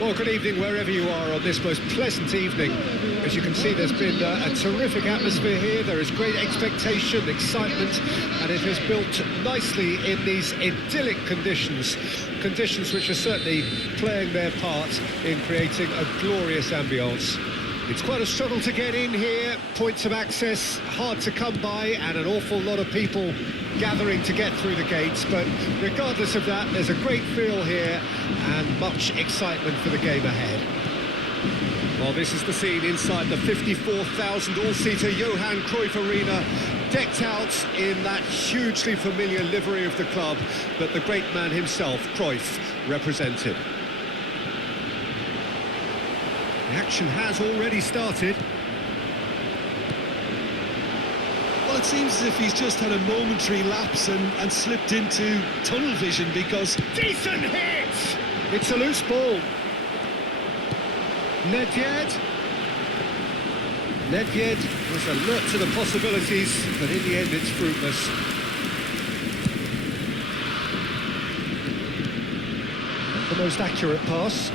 Well, good evening wherever you are on this most pleasant evening. As you can see, there's been a terrific atmosphere here. There is great expectation, excitement, and it has built nicely in these idyllic conditions. Conditions which are certainly playing their part in creating a glorious ambience. It's quite a struggle to get in here, points of access hard to come by, and an awful lot of people gathering to get through the gates, but regardless of that, there's a great feel here and much excitement for the game ahead. Well, this is the scene inside the 54,000 all-seater Johan Cruyff Arena, decked out in that hugely familiar livery of the club that the great man himself, Cruyff, represented. The action has already started. Well, it seems as if he's just had a momentary lapse and slipped into tunnel vision because... Decent hit! It's a loose ball. Nedved was alert to the possibilities, but in the end it's fruitless. Not the most accurate pass.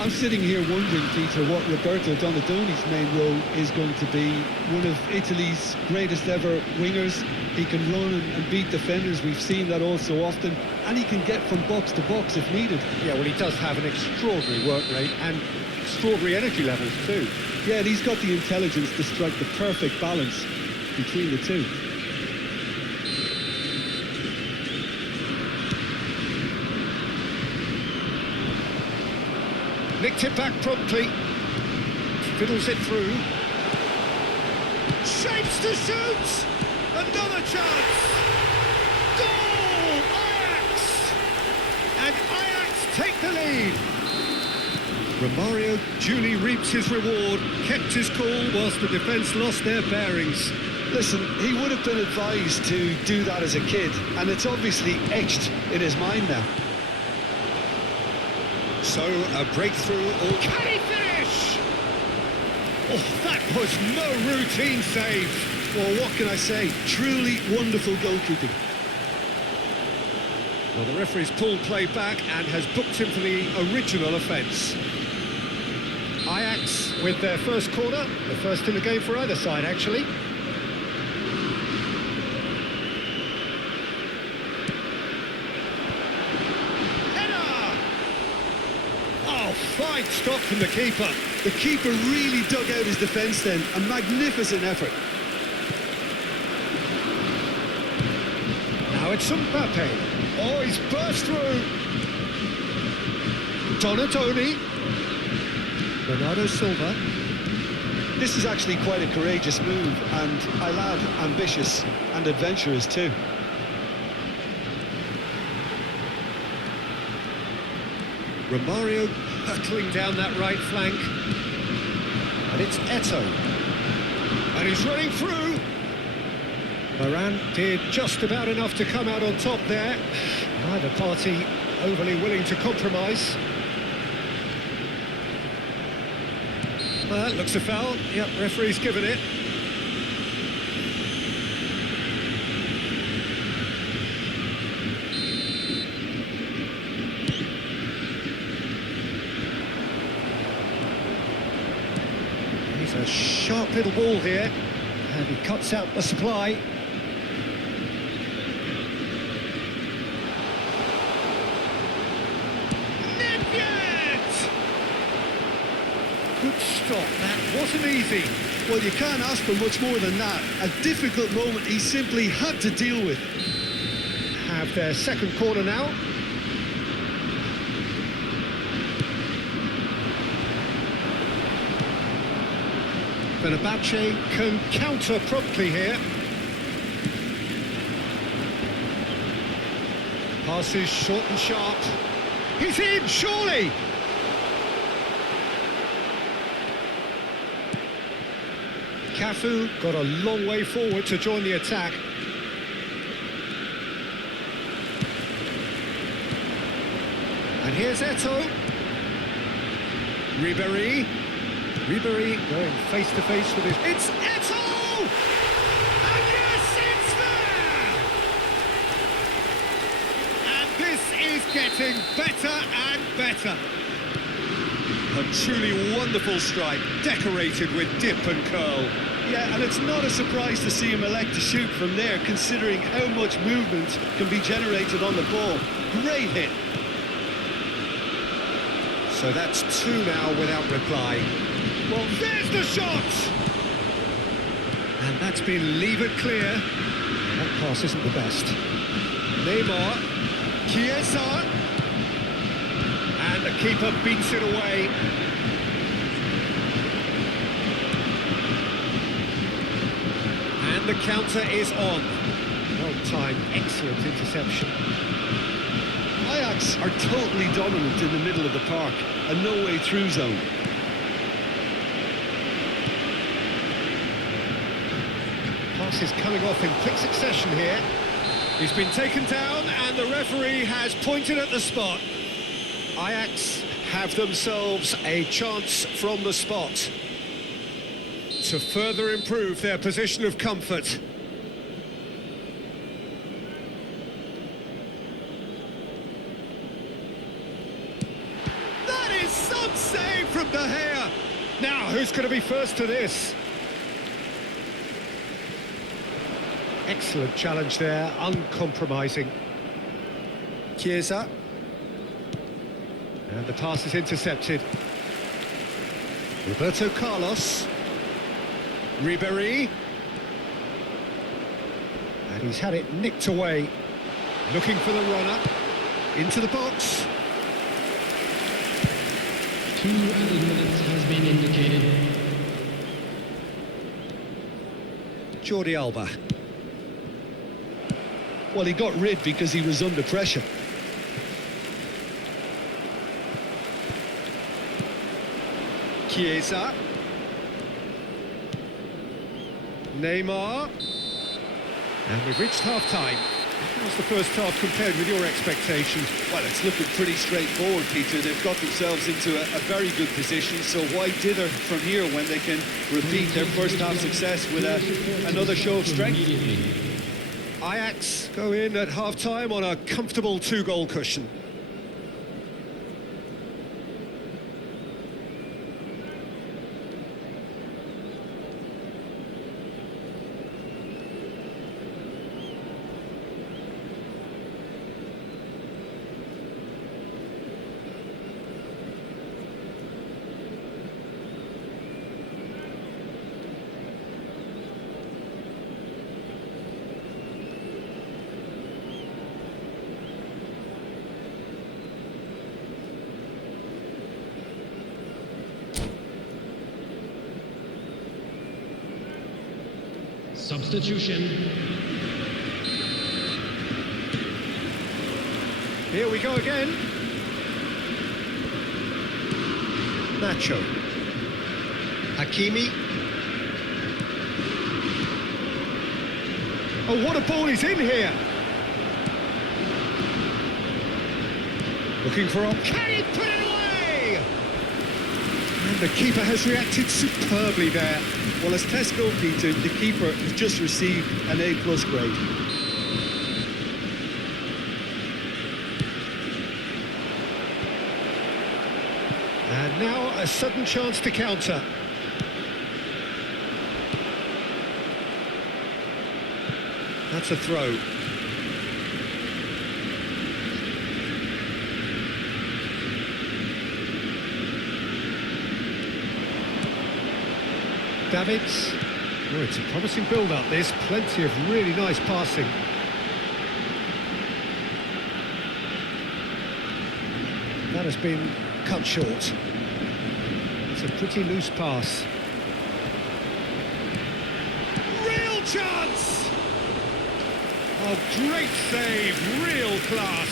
I'm sitting here wondering, Peter, what Roberto Donadoni's main role is going to be. One of Italy's greatest ever wingers. He can run and beat defenders. We've seen that all so often. And he can get from box to box if needed. Yeah, well, he does have an extraordinary work rate and extraordinary energy levels too. Yeah, and he's got the intelligence to strike the perfect balance between the two. Nicked it back promptly. Fiddles it through. Shapes to shoot! Another chance! Goal! Ajax! And Ajax take the lead. Romario duly reaps his reward, kept his cool whilst the defence lost their bearings. Listen, he would have been advised to do that as a kid, and it's obviously etched in his mind now. So, a breakthrough, or can he finish? Oh, that was no routine save. Well, what can I say? Truly wonderful goalkeeping. Well, the referee's pulled play back and has booked him for the original offence. Ajax with their first corner, the first in the game for either side, actually. Fine stop from the keeper. The keeper really dug out his defence then. A magnificent effort. Now it's Mbappe. Oh, he's burst through. Donadoni. Bernardo Silva. This is actually quite a courageous move, and I love ambitious and adventurous too. Romario hurtling down that right flank. And it's Eto'o. And he's running through. Varane did just about enough to come out on top there. Neither party overly willing to compromise. Well, that looks a foul. Yep, referee's given it. A sharp little ball here, and he cuts out the supply. Nedved! Good stop, that wasn't easy. Well, you can't ask for much more than that. A difficult moment he simply had to deal with. Have their second corner now. Fenerbahce can counter promptly here. Passes short and sharp. He's in, surely! Cafu got a long way forward to join the attack. And here's Eto'o. Ribéry going face-to-face with his... It's Eto'o! And yes, it's there! And this is getting better and better. A truly wonderful strike, decorated with dip and curl. Yeah, and it's not a surprise to see him elect to shoot from there, considering how much movement can be generated on the ball. Great hit. So that's two now without reply. Well, there's the shot! And that's been levered clear. That pass isn't the best. Neymar, Chiesa, and the keeper beats it away. And the counter is on. Well timed, excellent interception. Ajax are totally dominant in the middle of the park, a no-way through zone. Pass is coming off in quick succession here. He's been taken down and the referee has pointed at the spot. Ajax have themselves a chance from the spot to further improve their position of comfort. That is some save from De Gea. Now, who's going to be first to this? Excellent challenge there, uncompromising. Chiesa. And the pass is intercepted. Roberto Carlos. Ribéry. And he's had it nicked away. Looking for the run-up. Into the box. 2 added minutes has been indicated. Jordi Alba. Well, he got rid because he was under pressure. Chiesa. Neymar. And we've reached half-time. How's the first half compared with your expectations? Well, it's looking pretty straightforward, Peter. They've got themselves into a very good position, so why dither from here when they can repeat their first half success with another show of strength? Ajax go in at half-time on a comfortable 2-goal cushion. Substitution. Here we go again. Nacho. Hakimi. Oh, what a ball is in here! Looking for can he put it away? And the keeper has reacted superbly there. Well, as test goal, Peter, the keeper has just received an A+ grade. And now a sudden chance to counter. That's a throw. Davids. Oh, it's a promising build-up, this. Plenty of really nice passing. That has been cut short. It's a pretty loose pass. Real chance! Oh, great save, real class.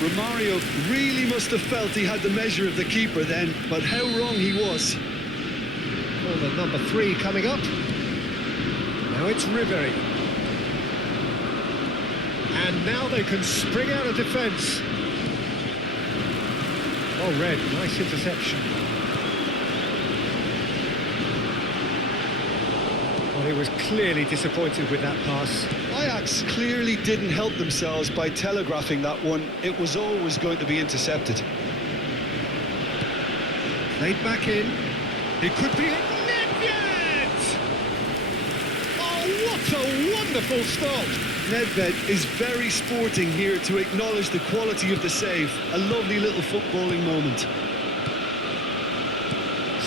Romario really must have felt he had the measure of the keeper then, but how wrong he was. Corner number 3 coming up. Now it's Ribéry. And now they can spring out of defence. Oh, Red, nice interception. Well, he was clearly disappointed with that pass. Ajax clearly didn't help themselves by telegraphing that one. It was always going to be intercepted. Played back in. It could be it. Nedved! Oh, what a wonderful stop! Nedved is very sporting here to acknowledge the quality of the save. A lovely little footballing moment.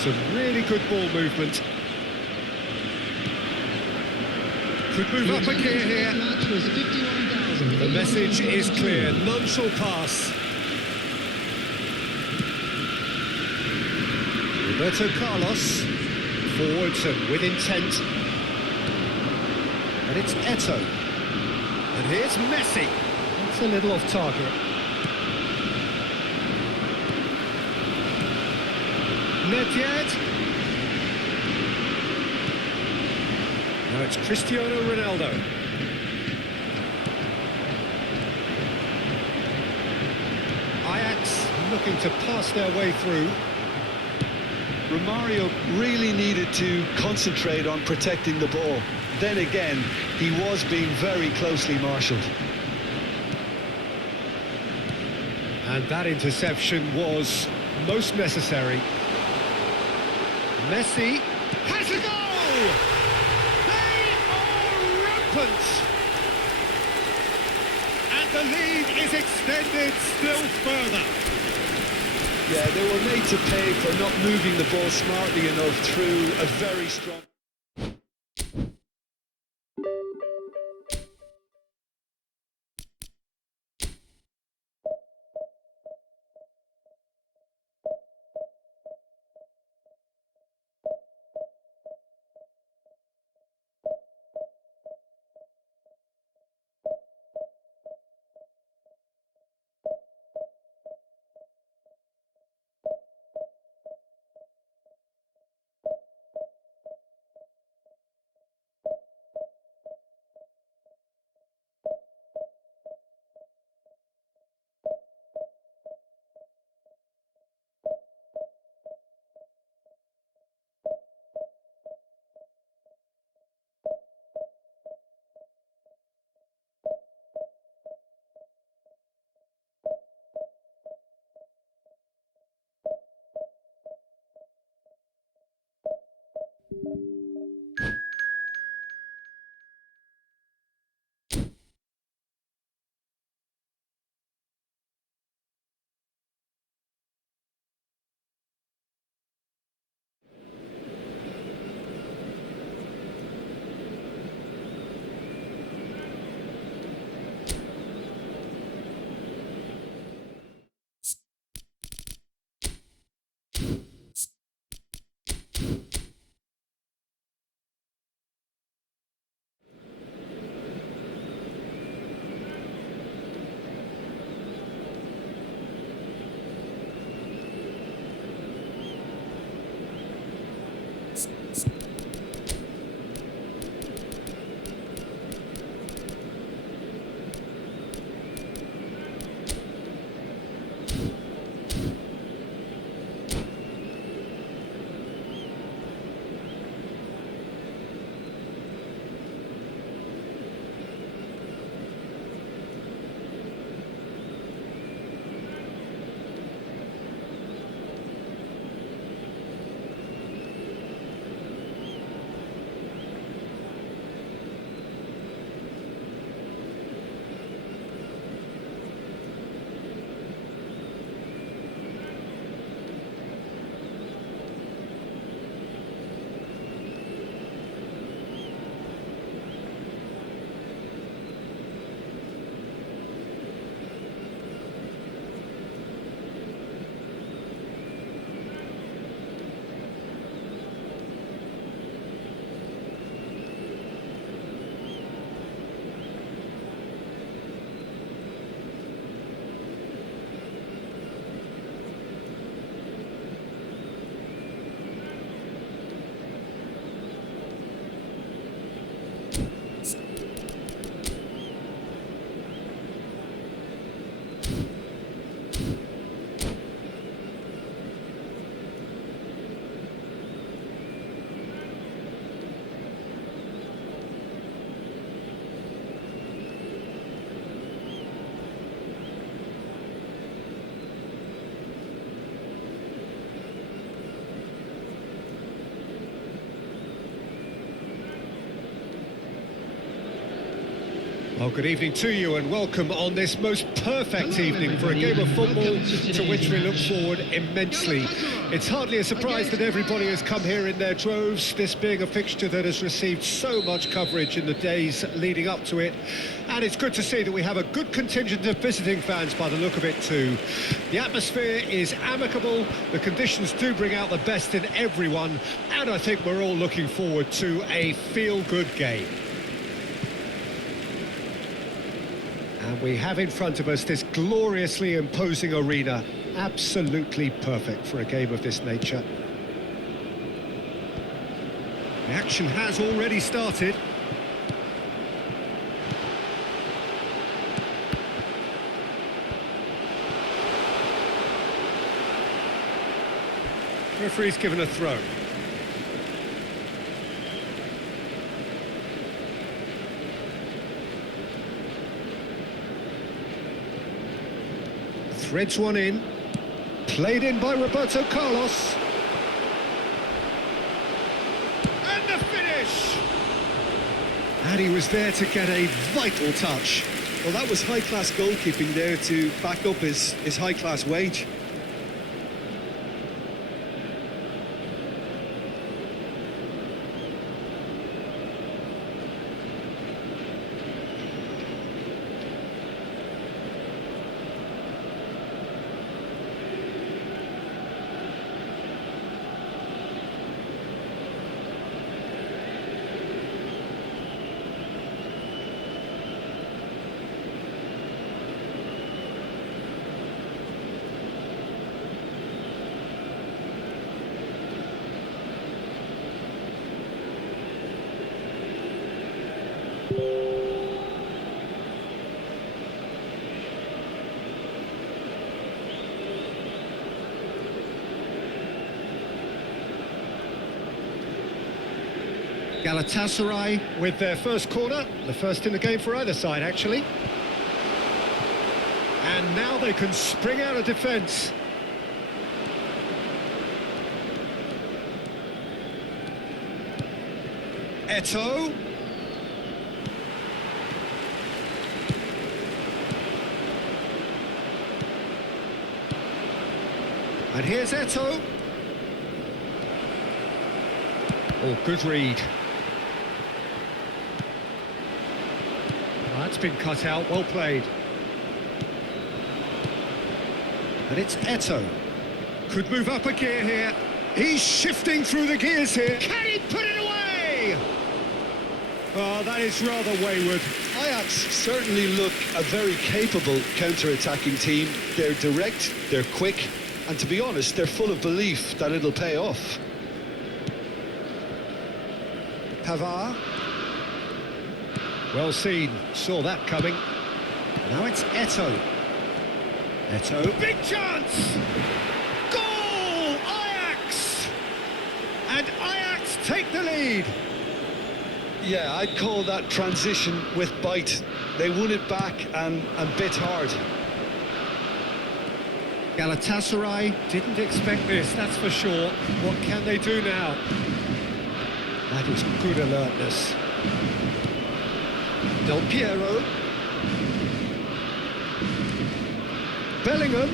Some really good ball movement. Could move up a gear here. Match was 51,000. The message is clear. None shall pass. Roberto Carlos. Forwards and with intent. And it's Eto. And here's Messi. That's a little off target. Nedved. Now it's Cristiano Ronaldo. Ajax looking to pass their way through. Romario really needed to concentrate on protecting the ball. Then again, he was being very closely marshalled. And that interception was most necessary. Messi has a goal! They are rampant! And the lead is extended still further. Yeah, they were made to pay for not moving the ball smartly enough through a very strong... Well, good evening to you and welcome on this most perfect evening for a game of football to which we look forward immensely. It's hardly a surprise that everybody has come here in their droves, this being a fixture that has received so much coverage in the days leading up to it. And it's good to see that we have a good contingent of visiting fans by the look of it too. The atmosphere is amicable, the conditions do bring out the best in everyone, and I think we're all looking forward to a feel-good game. And we have in front of us this gloriously imposing arena, absolutely perfect for a game of this nature. The action has already started. Referee's given a throw. Threads one in, played in by Roberto Carlos. And the finish! And he was there to get a vital touch. Well, that was high-class goalkeeping there to back up his high-class wage. Galatasaray with their first corner, the first in the game for either side actually. And now they can spring out of defence. Eto'o. And here's Eto'o. Oh, good read. That's been cut out, well played. And it's Eto'o. Could move up a gear here. He's shifting through the gears here. Can he put it away? Oh, that is rather wayward. Ajax certainly look a very capable counter-attacking team. They're direct, they're quick, and to be honest, they're full of belief that it'll pay off. Pavard. Well seen, saw that coming. Now it's Eto'o. Eto'o, big chance! Goal! Ajax! And Ajax take the lead. Yeah, I'd call that transition with bite. They won it back and bit hard. Galatasaray didn't expect this, that's for sure. What can they do now? That is good alertness. Del Piero. Bellingham.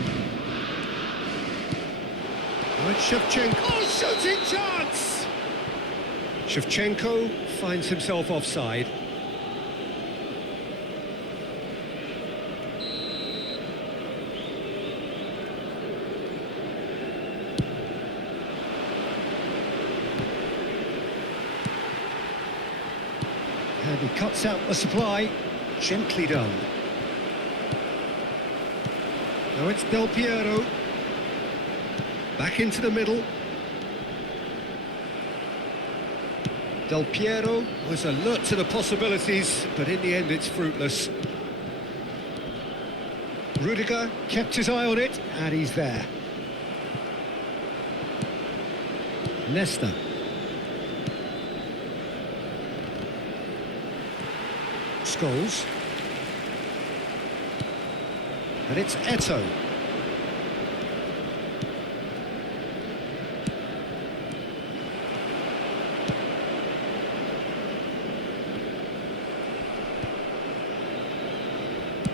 Oh, it's Shevchenko. Oh, shooting chance! Shevchenko finds himself offside. And he cuts out the supply, gently done. Now it's Del Piero. Back into the middle. Del Piero was alert to the possibilities, but in the end it's fruitless. Rudiger kept his eye on it, and he's there. Nesta. Scholes. And it's Eto'o.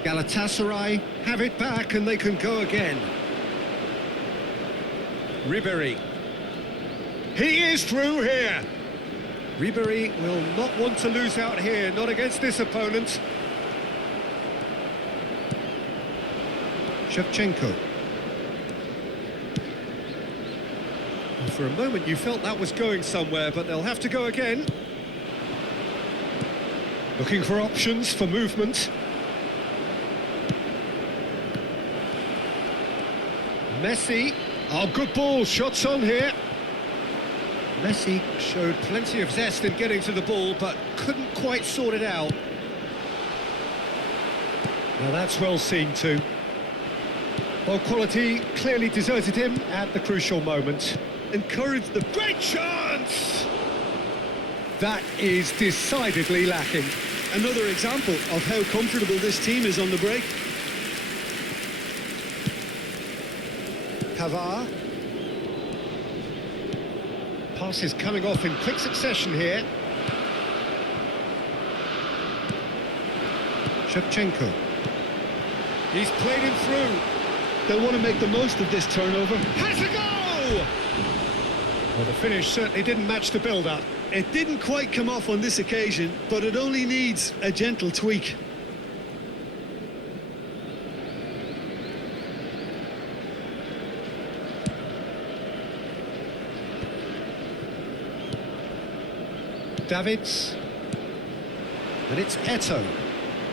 Galatasaray have it back and they can go again. Ribéry. He is through here. Ribéry will not want to lose out here, not against this opponent. Shevchenko. Well, for a moment you felt that was going somewhere, but they'll have to go again. Looking for options for movement. Messi. Oh, good ball, shots on here. Messi showed plenty of zest in getting to the ball, but couldn't quite sort it out. Now that's well seen too. Well, quality clearly deserted him at the crucial moment. Encouraged the great chance! That is decidedly lacking. Another example of how comfortable this team is on the break. Cover. Passes coming off in quick succession here. Shevchenko. He's played him through. They'll want to make the most of this turnover. Has a goal! Well, the finish certainly didn't match the build-up. It didn't quite come off on this occasion, but it only needs a gentle tweak. Davids. And it's Eto'o.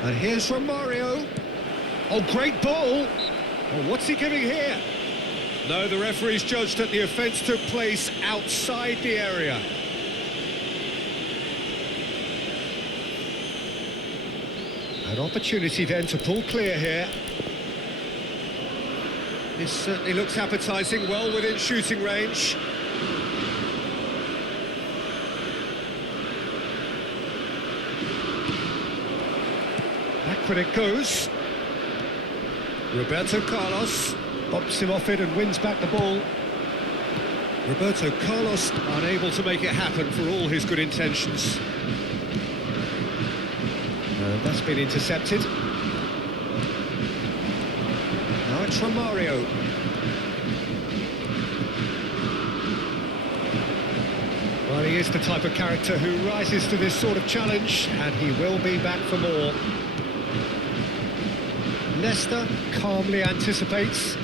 And here's Romario. Oh, great ball! Oh, what's he giving here? No, the referee's judged that the offence took place outside the area. An opportunity then to pull clear here. This certainly looks appetising, well within shooting range. Backward it goes. Roberto Carlos bumps him off it and wins back the ball. Roberto Carlos unable to make it happen for all his good intentions. And that's been intercepted. Now it's Romario. Well, he is the type of character who rises to this sort of challenge, and he will be back for more. Leicester calmly anticipates.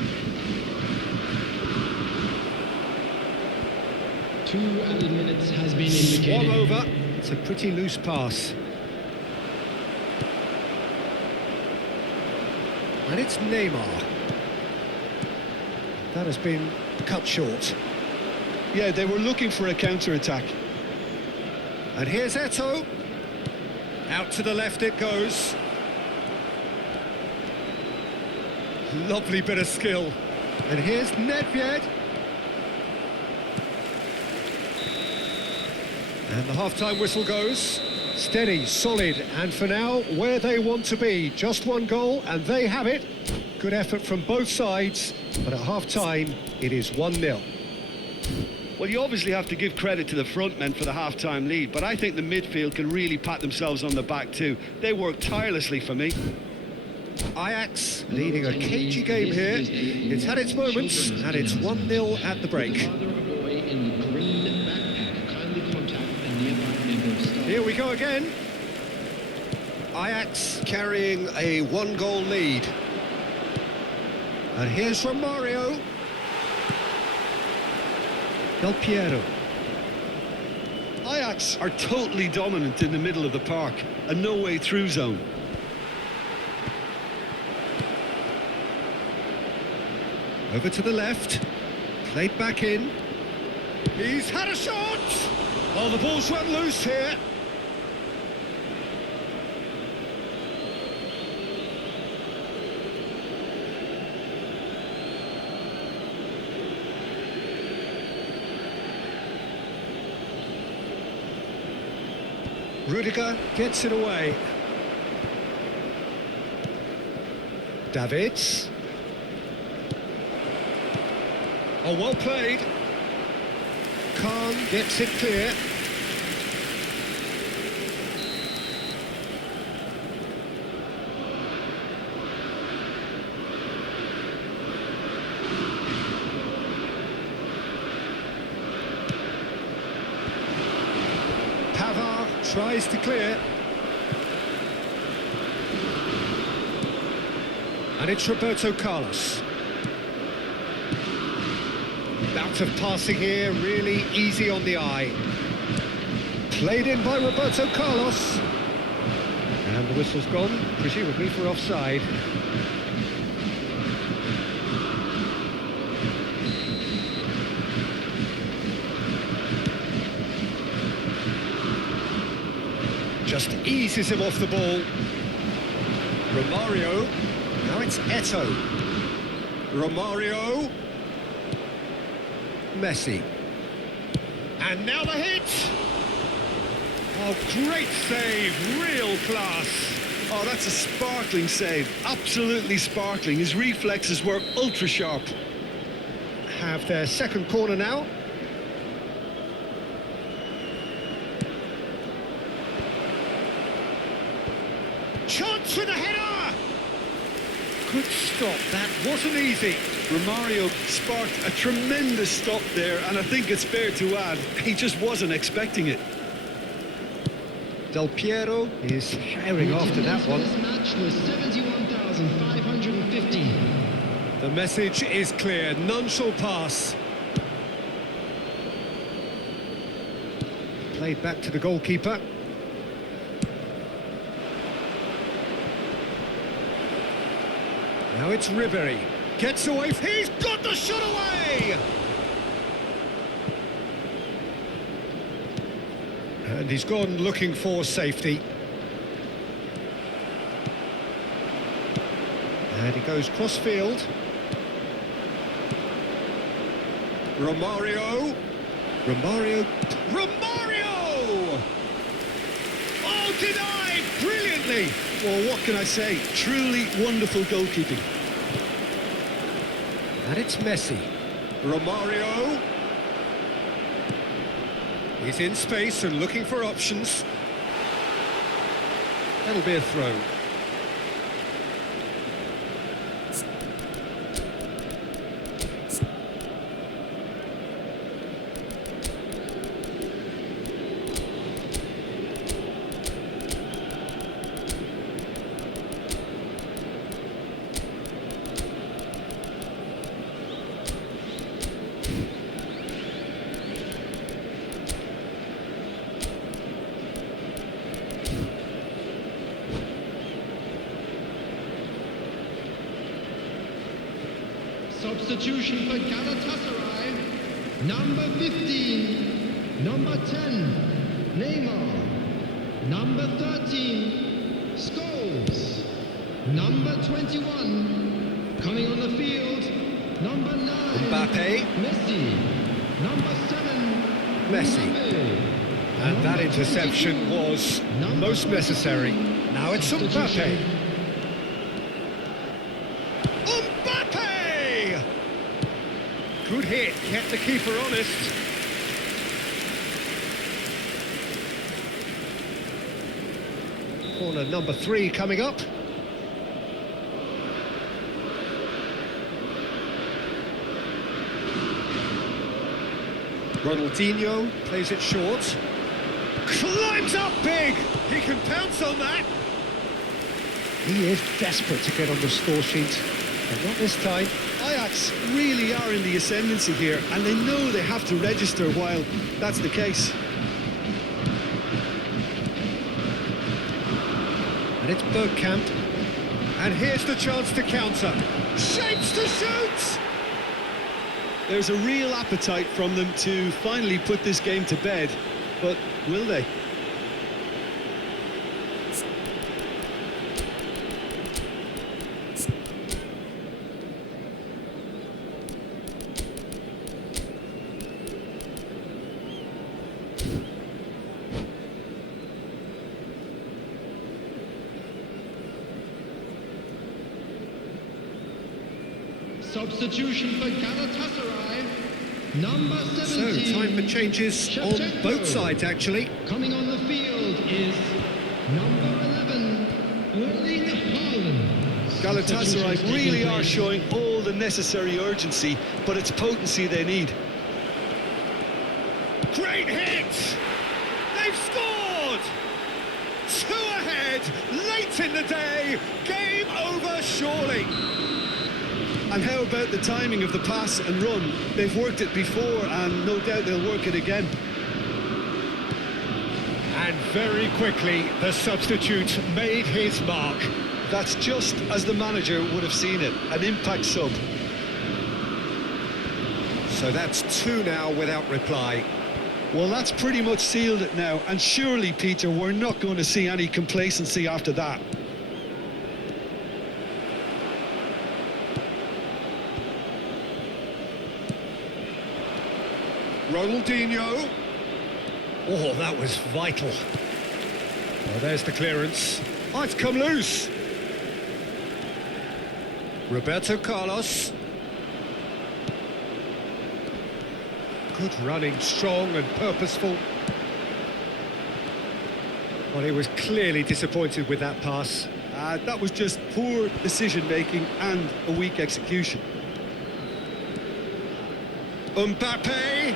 2 added minutes has been indicated. Swung over. It's a pretty loose pass. And it's Neymar. That has been cut short. Yeah, they were looking for a counter-attack. And here's Eto'o. Out to the left it goes. Lovely bit of skill. And here's Nedved. And the half-time whistle goes. Steady, solid, and for now, where they want to be. Just one goal, and they have it. Good effort from both sides, but at half-time, it is 1-0. Well, you obviously have to give credit to the front men for the half-time lead, but I think the midfield can really pat themselves on the back too. They worked tirelessly for me. Ajax leading a cagey game here. It's had its moments, and it's 1-0 at the break. Here we go again. Ajax carrying a 1-goal lead. And here's Romario. Del Piero. Ajax are totally dominant in the middle of the park, a no-way through zone. Over to the left. Played back in. He's had a shot! Oh, the ball's run loose here. Rudiger gets it away. Davids. Oh, well played. Khan gets it clear. Tries to clear. And it's Roberto Carlos. Bout of passing here, really easy on the eye. Played in by Roberto Carlos. And the whistle's gone, presumably for offside. Just eases him off the ball. Romario. Now it's Eto'o. Romario. Messi. And now the hit! Oh, great save, real class. Oh, that's a sparkling save, absolutely sparkling. His reflexes were ultra sharp. Have their second corner now. Chance with a header! Good stop, that wasn't easy. Romario sparked a tremendous stop there, and I think it's fair to add, he just wasn't expecting it. Del Piero is firing after that one. This match was 71,550. The message is clear, none shall pass. Played back to the goalkeeper. Now it's Ribery. Gets away, he's got the shot away! And he's gone looking for safety. And he goes cross-field. Romario. Romario. Romario! Oh, denied brilliantly! Well, what can I say? Truly wonderful goalkeeping. And it's Messi. Romario. He's in space and looking for options. That'll be a throw. Substitution for Galatasaray. Number 15. Number 10. Neymar. Number 13. Scholes. Number 21. Coming on the field. Number 9. Mbappe. Messi. Number 7. Messi. Mbappe. And that interception was most necessary. Now it's Mbappe. Mbappe! Good hit, kept the keeper honest. Corner number 3 coming up. Ronaldinho plays it short. Climbs up big! He can pounce on that! He is desperate to get on the score sheet, but not this time. Ajax really are in the ascendancy here, and they know they have to register while that's the case. And it's Bergkamp. And here's the chance to counter. Shapes to shoot! There's a real appetite from them to finally put this game to bed, but will they? Substitution for Galatasaray. Number 17. So, time for changes on both sides, actually. Coming on the field is number 11, Erling Haaland. Galatasaray really are showing all the necessary urgency, but it's potency they need. Great hit! They've scored! scored! Two ahead, late in the day, game over surely. And how about the timing of the pass and run? They've worked it before and no doubt they'll work it again. And very quickly, the substitute made his mark. That's just as the manager would have seen it, an impact sub. So that's two now without reply. Well, that's pretty much sealed it now, and surely, Peter, we're not going to see any complacency after that. Ronaldinho. Oh, that was vital. Well, there's the clearance. Oh, it's come loose. Roberto Carlos. Good running, strong and purposeful. Well, he was clearly disappointed with that pass. That was just poor decision-making and a weak execution. Mbappe.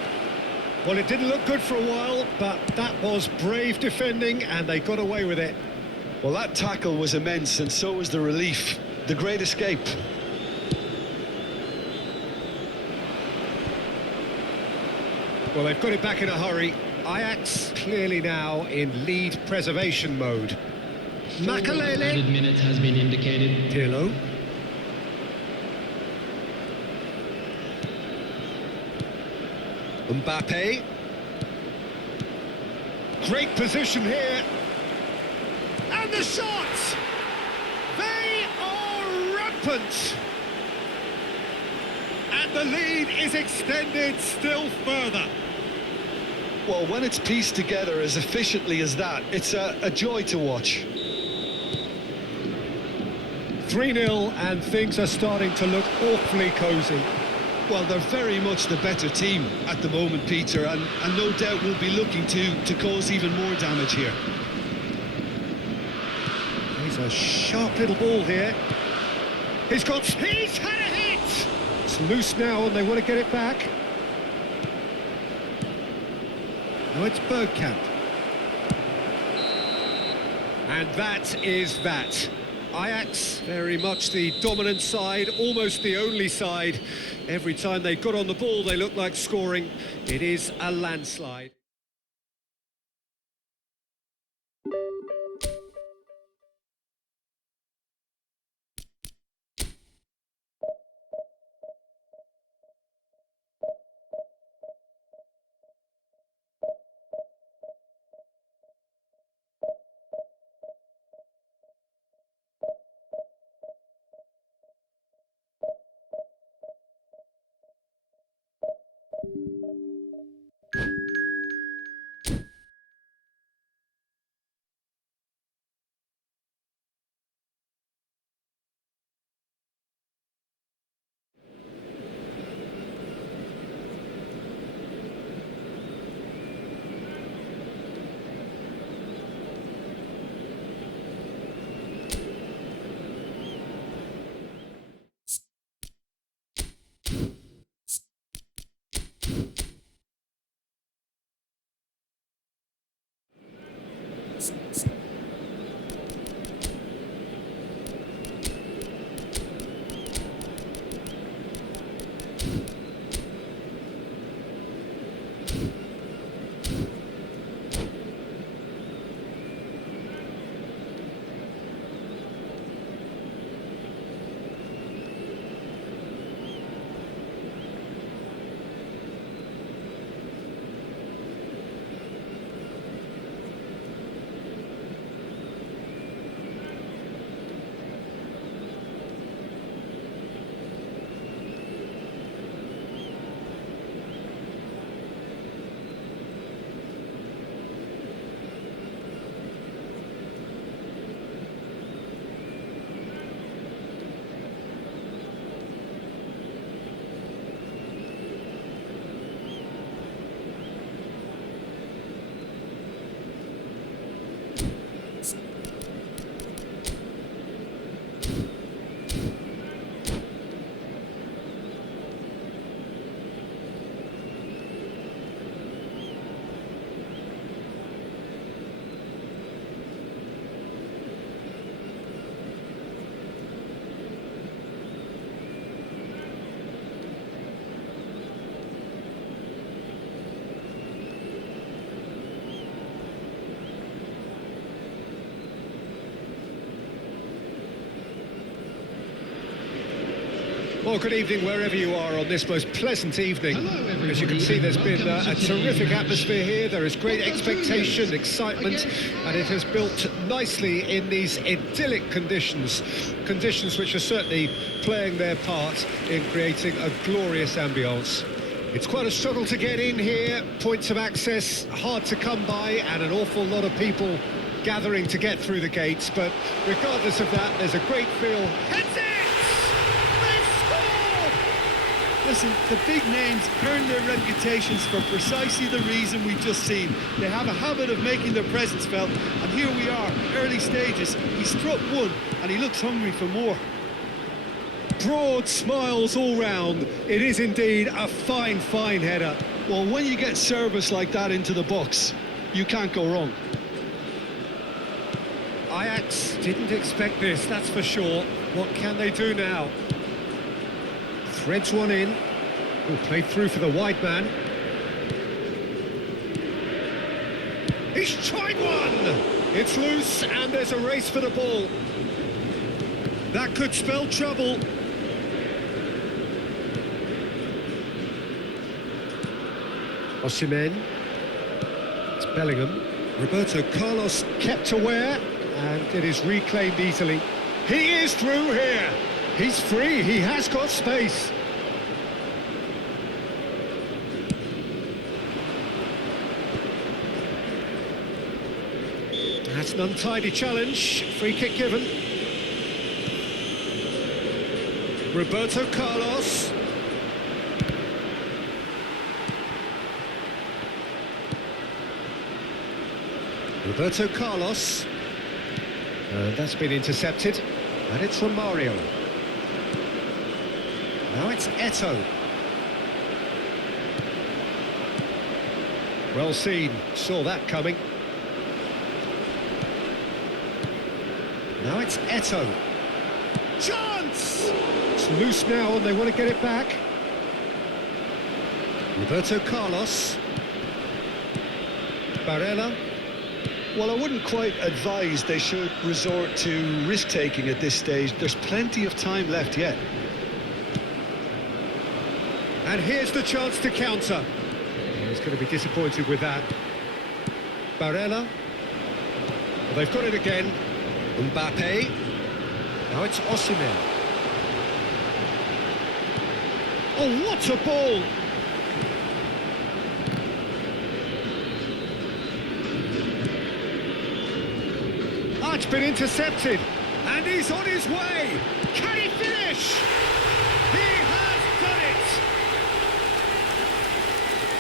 Well, it didn't look good for a while, but that was brave defending and they got away with it. Well, that tackle was immense, and so was the relief. The great escape. Well, they've got it back in a hurry. Ajax clearly now in lead preservation mode. Added Makalele. minute has been indicated. Pirlo. Mbappe. Great position here. And the shots! They are rampant! And the lead is extended still further. Well, when it's pieced together as efficiently as that, it's a joy to watch. 3-0 and things are starting to look awfully cosy. Well, they're very much the better team at the moment, Peter, and no doubt will be looking to cause even more damage here. He's a sharp little ball here. He's had a hit! It's loose now and they want to get it back. No, it's Bergkamp. And that is that. Ajax, very much the dominant side, almost the only side. Every time they got on the ball, they looked like scoring. It is a landslide. Well, good evening wherever you are on this most pleasant evening. Hello, everybody, As you can see, there's and been welcome a to today's terrific match. atmosphere here. There is great Boca expectation, Juniors excitement, against and it has built nicely in these idyllic conditions. Conditions which are certainly playing their part in creating a glorious ambience. It's quite a struggle to get in here. Points of access hard to come by, and an awful lot of people gathering to get through the gates. But regardless of that, there's a great feel. Heads it! Listen, the big names earn their reputations for precisely the reason we've just seen. They have a habit of making their presence felt, and here we are, early stages. He struck one, and he looks hungry for more. Broad smiles all round. It is indeed a fine, fine header. Well, when you get service like that into the box, you can't go wrong. Ajax didn't expect this, that's for sure. What can they do now? Threads one in. Oh, played through for the wide man. He's tried one! It's loose, and there's a race for the ball. That could spell trouble. Osimhen. It's Bellingham. Roberto Carlos kept aware, and it is reclaimed easily. He is through here. He's free, he has got space. That's an untidy challenge. Free kick given. Roberto Carlos. Roberto Carlos. And that's been intercepted. And it's Romario. Now it's Eto'o. Well seen, saw that coming. Now it's Eto'o. Chance! It's loose now and they want to get it back. Roberto Carlos. Barella. Well, I wouldn't quite advise they should resort to risk-taking at this stage. There's plenty of time left yet. And here's the chance to counter. Oh, he's going to be disappointed with that. Barella. Well, they've got it again. Mbappe. Now it's Osimhen. Oh, what a ball! Ah, it's been intercepted. And he's on his way. Can he finish? He has done it!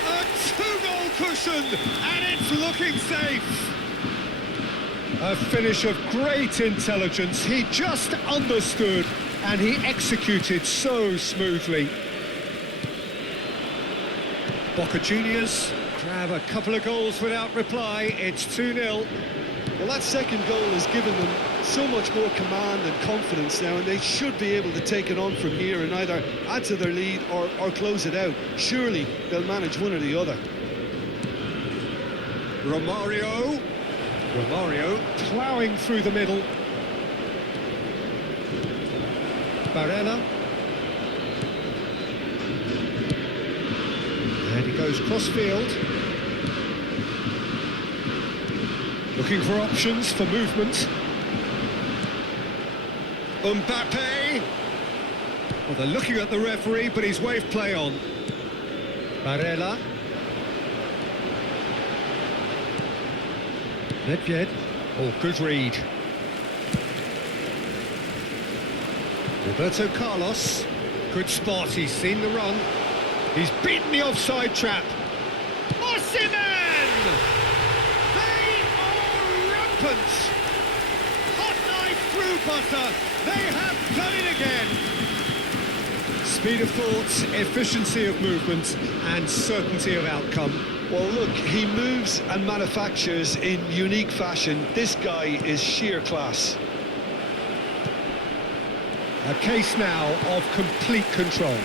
A two-goal cushion, and it's looking safe. A finish of great intelligence. He just understood, and he executed so smoothly. Boca Juniors grab a couple of goals without reply. It's 2-0. Well, that second goal has given them so much more command and confidence now, and they should be able to take it on from here and either add to their lead or close it out. Surely they'll manage one or the other. Romario ploughing through the middle. Barella. And he goes cross-field. Looking for options for movement. Mbappe. Well, they're looking at the referee, but he's waved play on. Barella. Nedved. Oh, good read. Roberto Carlos. Good spot, he's seen the run. He's beaten the offside trap. Osimhen! They are rampant! Hot knife through butter. They have done it again. Speed of thought, efficiency of movement, and certainty of outcome. Well, look, he moves and manufactures in unique fashion. This guy is sheer class. A case now of complete control.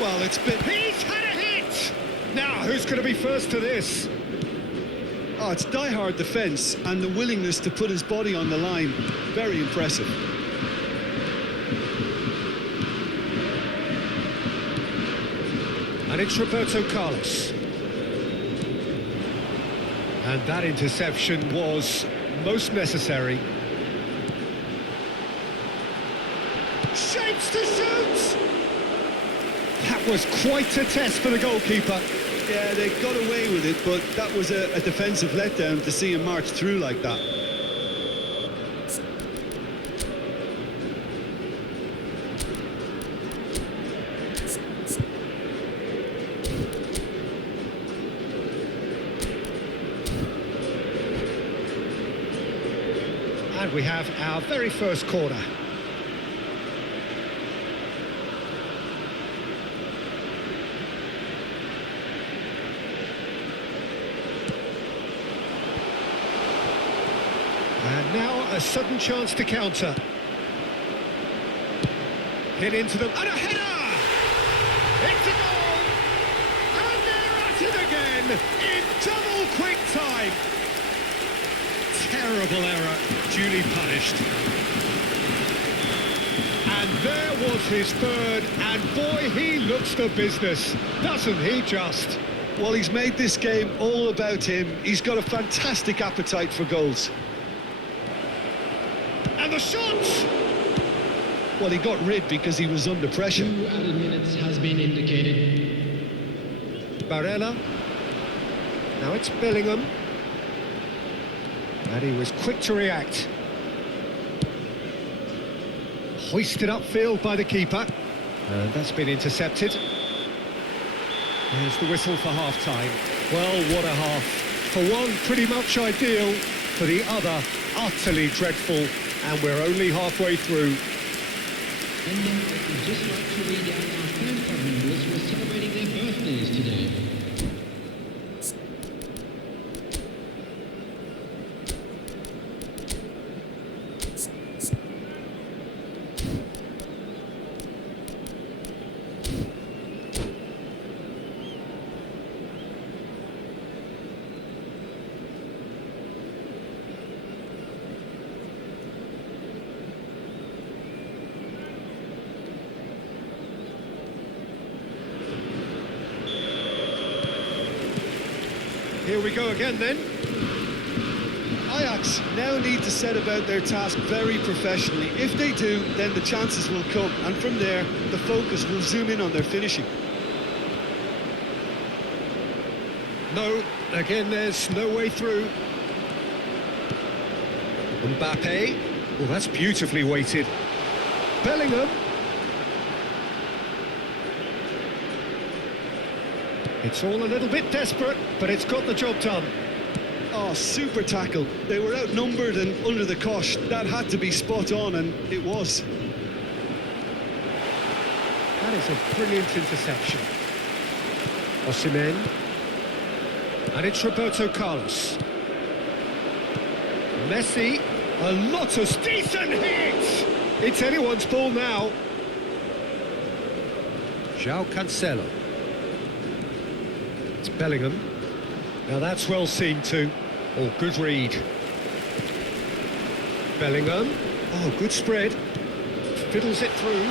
Well, it's been... He's had a hit! Now, who's going to be first to this? Oh, it's die-hard defence and the willingness to put his body on the line. Very impressive. it's Roberto Carlos. And that interception was most necessary. Shapes to shoot! That was quite a test for the goalkeeper. Yeah, they got away with it, but that was a defensive letdown to see him march through like that. And we have our very first corner. And now a sudden chance to counter. Hit into them, and a header! It's a goal! And they're at it again, in double quick time! Terrible error, duly punished. And there was his third, and boy, he looks the business, doesn't he just? Well, he's made this game all about him. He's got a fantastic appetite for goals. And the shot! Well, he got rid because he was under pressure. 2 added minutes has been indicated. Barella. Now it's Bellingham. And he was quick to react. Hoisted upfield by the keeper. And that's been intercepted. There's the whistle for half-time. Well, what a half. For one, pretty much ideal. For the other, utterly dreadful. And we're only halfway through. And now I'd just like to read out our fan club members who are celebrating their birthdays today. Here we go again then. Ajax now need to set about their task very professionally. If they do, then the chances will come, and from there, the focus will zoom in on their finishing. No, again there's no way through. Mbappe. Well, that's beautifully weighted. Bellingham. It's all a little bit desperate, but it's got the job done. Oh, super tackle. They were outnumbered and under the cosh. That had to be spot on, and it was. That is a brilliant interception. Osimhen. And it's Roberto Carlos. Messi. A lot of decent hits! It's anyone's ball now. João Cancelo. It's Bellingham. Now that's well seen too. Oh, good read. Bellingham. Oh, good spread. Fiddles it through.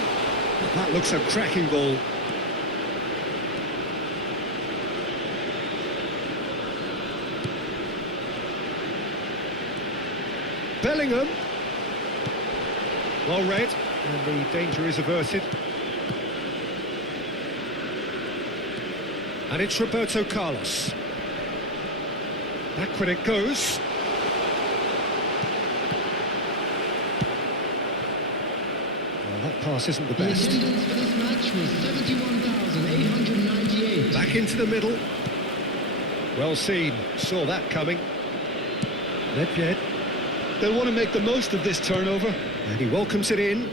That looks a cracking ball. Bellingham. Well read, and the danger is averted. And it's Roberto Carlos. Back when it goes. Well, that pass isn't the The best. attendance for this match was 71,898. Back into the middle. Well seen, saw that coming. Nedved. They'll want to make the most of this turnover. And he welcomes it in.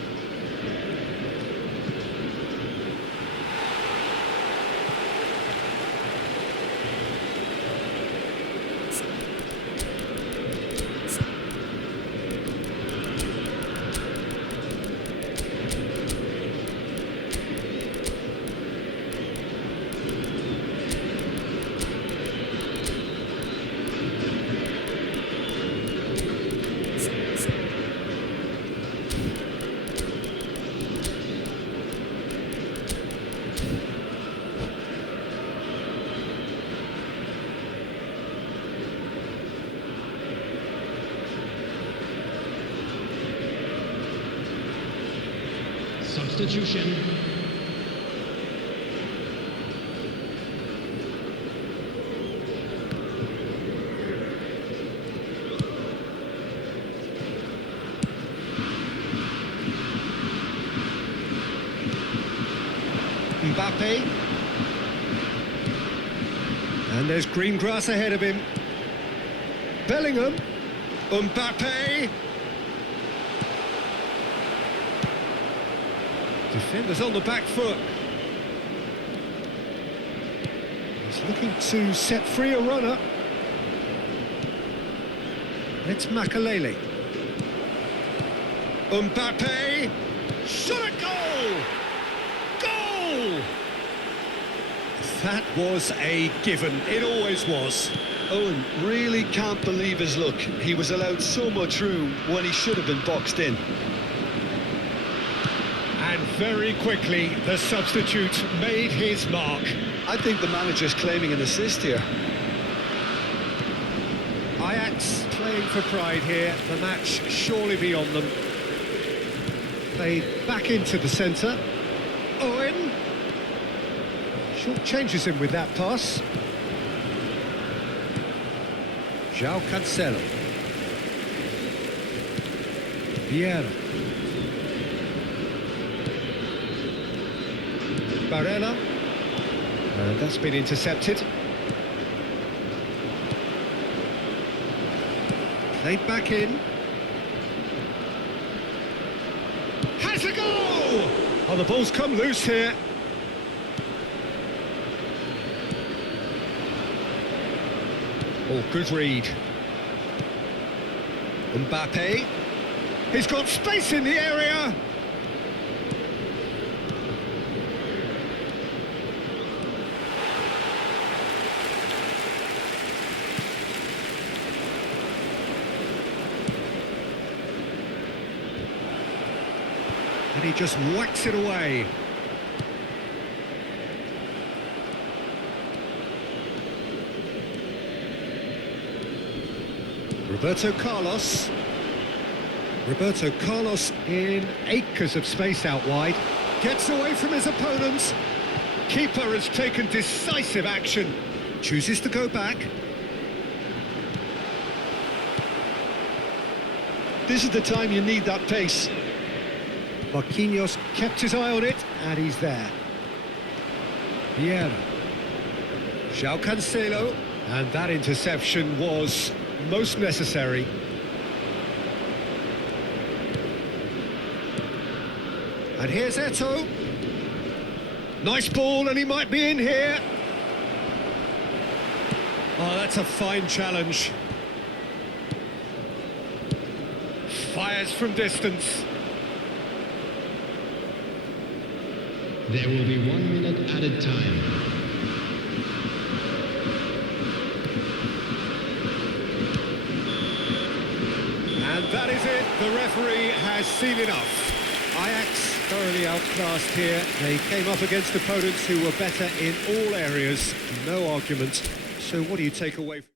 substitution. Mbappe. And there's green grass ahead of him. Bellingham. Mbappe. Defenders on the back foot. He's looking to set free a runner. It's Makalele. Mbappe. Shot a goal! Goal! That was a given. It always was. Owen really can't believe his luck. He was allowed so much room when he should have been boxed in. And very quickly, the substitute made his mark. I think the manager's claiming an assist here. Ajax playing for pride here. The match surely beyond them. Played back into the centre. Owen. Short changes him with that pass. João Cancelo. Vieira. Barella. And that's been intercepted. Played back in. Has a goal! Oh, the ball's come loose here. Oh, good read. Mbappe. He's got space in the area. And he just whacks it away. Roberto Carlos. Roberto Carlos in acres of space out wide. Gets away from his opponents. Keeper has taken decisive action. Chooses to go back. This is the time you need that pace. Marquinhos kept his eye on it, and he's there. Vieira. João Cancelo. And that interception was most necessary. And here's Eto'o. Nice ball, and he might be in here. Oh, that's a fine challenge. Fires from distance. There will be 1 minute added time. And that is it. The referee has seen enough. Ajax thoroughly outclassed here. They came up against opponents who were better in all areas. No argument. So what do you take away from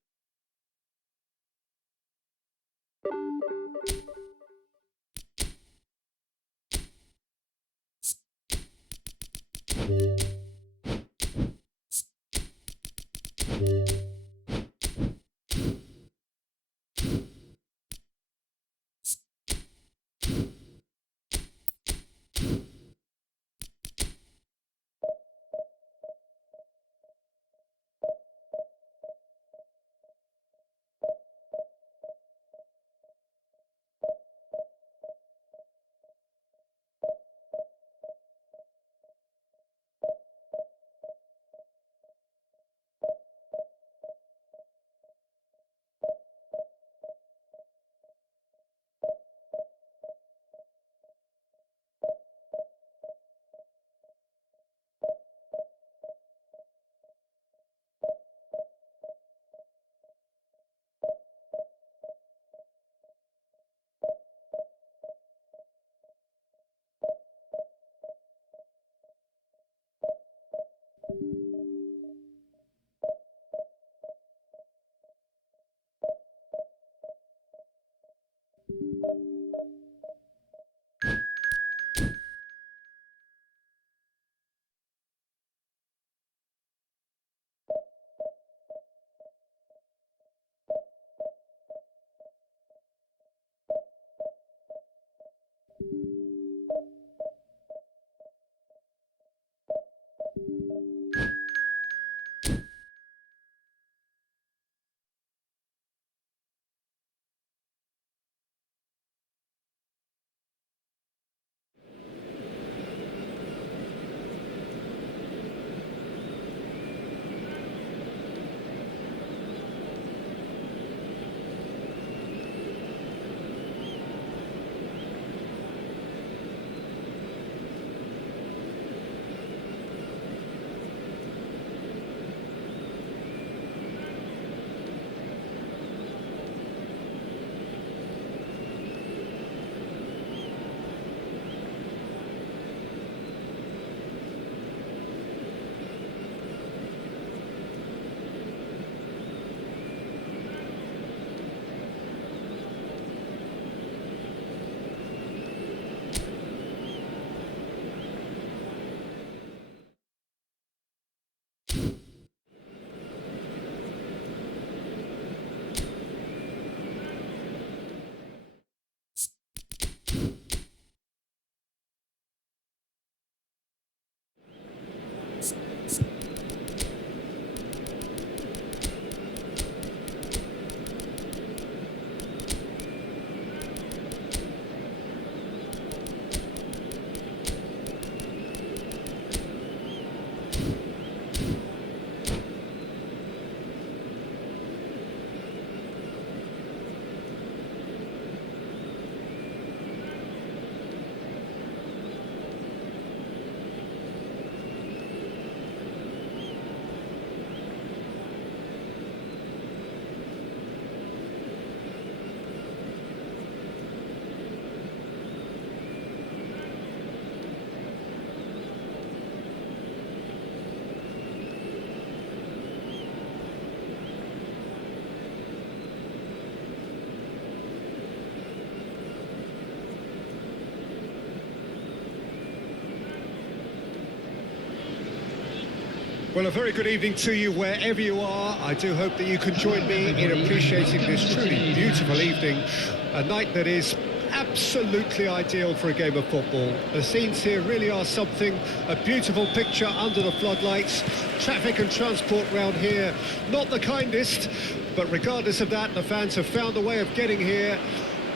Well, a very good evening to you wherever you are. I do hope that you can join me in appreciating this truly beautiful evening, a night that is absolutely ideal for a game of football. The scenes here really are something, a beautiful picture under the floodlights. Traffic and transport round here, not the kindest, but regardless of that, the fans have found a way of getting here.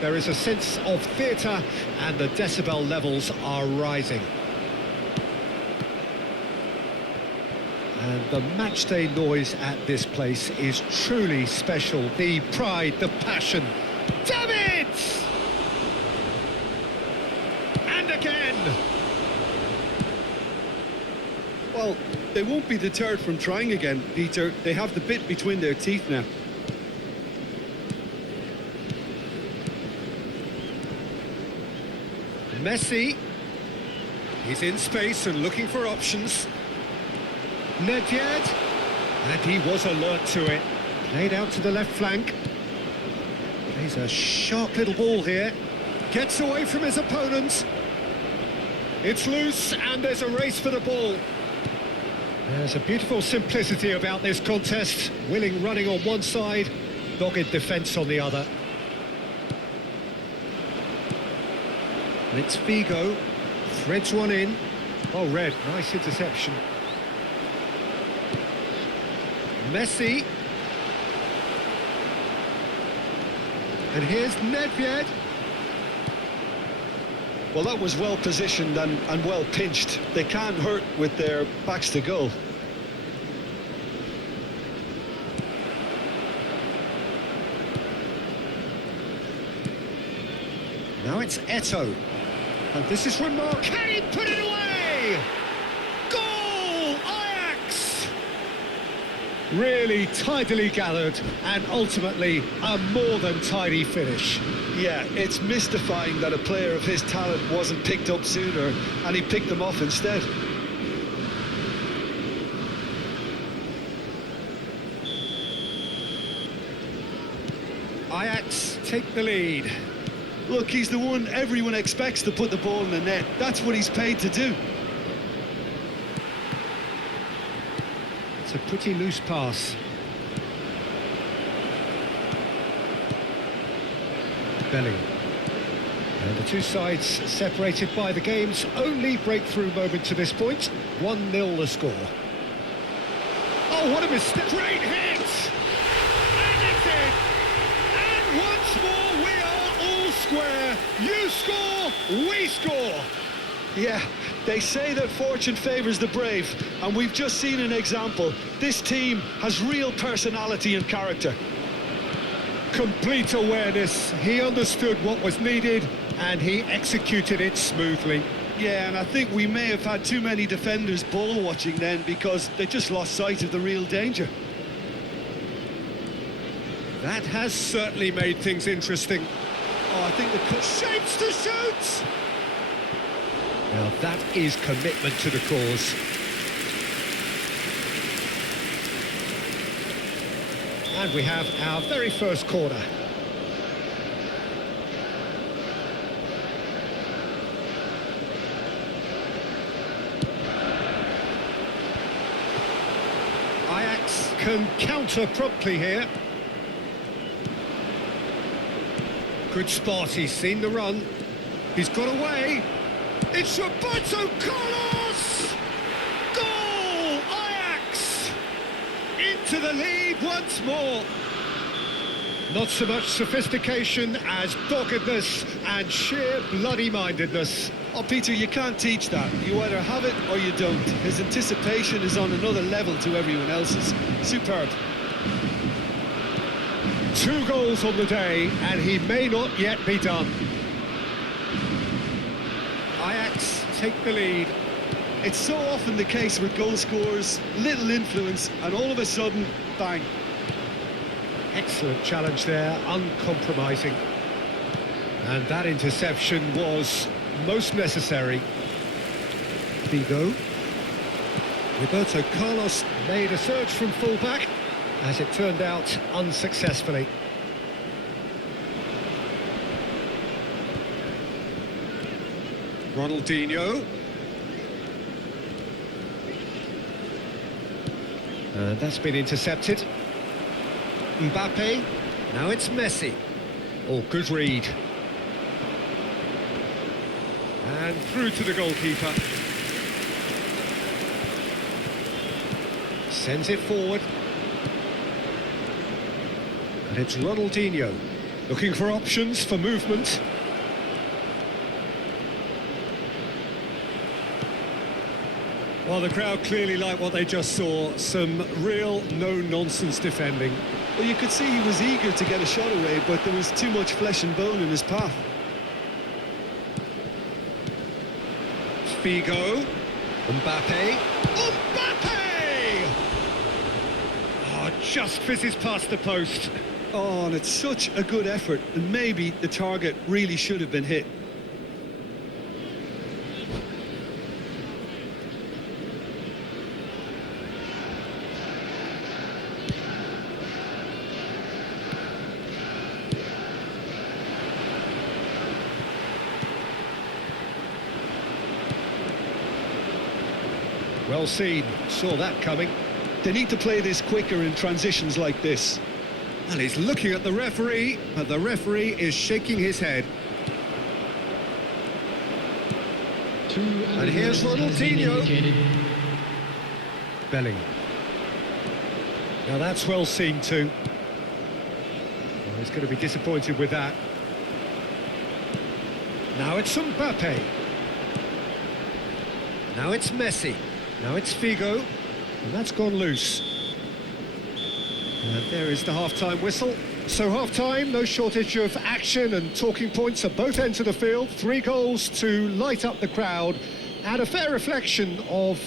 There is a sense of theatre and the decibel levels are rising. And the matchday noise at this place is truly special. The pride, the passion. David! And again! Well, they won't be deterred from trying again, Peter. They have the bit between their teeth now. Messi. He's in space and looking for options. Nedved, and he was alert to it. Played out to the left flank. Plays a sharp little ball here. Gets away from his opponents. It's loose, and there's a race for the ball. There's a beautiful simplicity about this contest. Willing running on one side, dogged defence on the other. And it's Figo. Threads one in. Oh, Red, nice interception. Messi. And here's Nedved. Well, that was well positioned and well pinched. They can't hurt with their backs to goal. Now it's Eto'o. And this is remarkable. Can he put it away? Goal! Ajax! Really tidily gathered and ultimately a more than tidy finish. Yeah, it's mystifying that a player of his talent wasn't picked up sooner and he picked them off instead. Ajax take the lead. Look, he's the one everyone expects to put the ball in the net. That's what he's paid to do. It's a pretty loose pass. Belling. And the two sides separated by the game's only breakthrough moment to this point. 1-0 the score. Oh, what a mistake! Great hit! And it's in! And once more we are all square. You score, we score! Yeah, they say that fortune favours the brave, and we've just seen an example. This team has real personality and character. Complete awareness. He understood what was needed and he executed it smoothly. Yeah, and I think we may have had too many defenders ball watching then because they just lost sight of the real danger. That has certainly made things interesting. Oh, I think the cut Shapes to shoot! Now that is commitment to the cause. And we have our very first corner. Ajax can counter promptly here. Good spot, he's seen the run. He's got away. It's Roberto Carlos! Goal! Ajax! Into the lead once more. Not so much sophistication as doggedness and sheer bloody-mindedness. Oh, Peter, you can't teach that. You either have it or you don't. His anticipation is on another level to everyone else's. Superb. 2 goals on the day, and he may not yet be done. Ajax take the lead. It's so often the case with goal scorers, little influence, and all of a sudden, bang. Excellent challenge there, uncompromising. And that interception was most necessary. Figo. Roberto Carlos made a search from full-back, as it turned out, unsuccessfully. Ronaldinho. And that's been intercepted. Mbappe. Now it's Messi. Oh, good read. And through to the goalkeeper. Sends it forward. And it's Ronaldinho. Looking for options for movement. Well, the crowd clearly like what they just saw. Some real no-nonsense defending. Well, you could see he was eager to get a shot away, but there was too much flesh and bone in his path. Figo. Mbappe. Mbappe! Oh, just fizzes past the post. Oh, and it's such a good effort, and maybe the target really should have been hit. Well seen, saw that coming. They need to play this quicker in transitions like this. And he's looking at the referee, but the referee is shaking his head. And here's Ronaldinho. Bellingham. Now that's well seen too. Well, he's going to be disappointed with that. Now it's Mbappe. Now it's Messi. Now it's Figo. And that's gone loose. And there is the half-time whistle. So half-time, no shortage of action and talking points at both ends of the field. 3 goals to light up the crowd, and a fair reflection of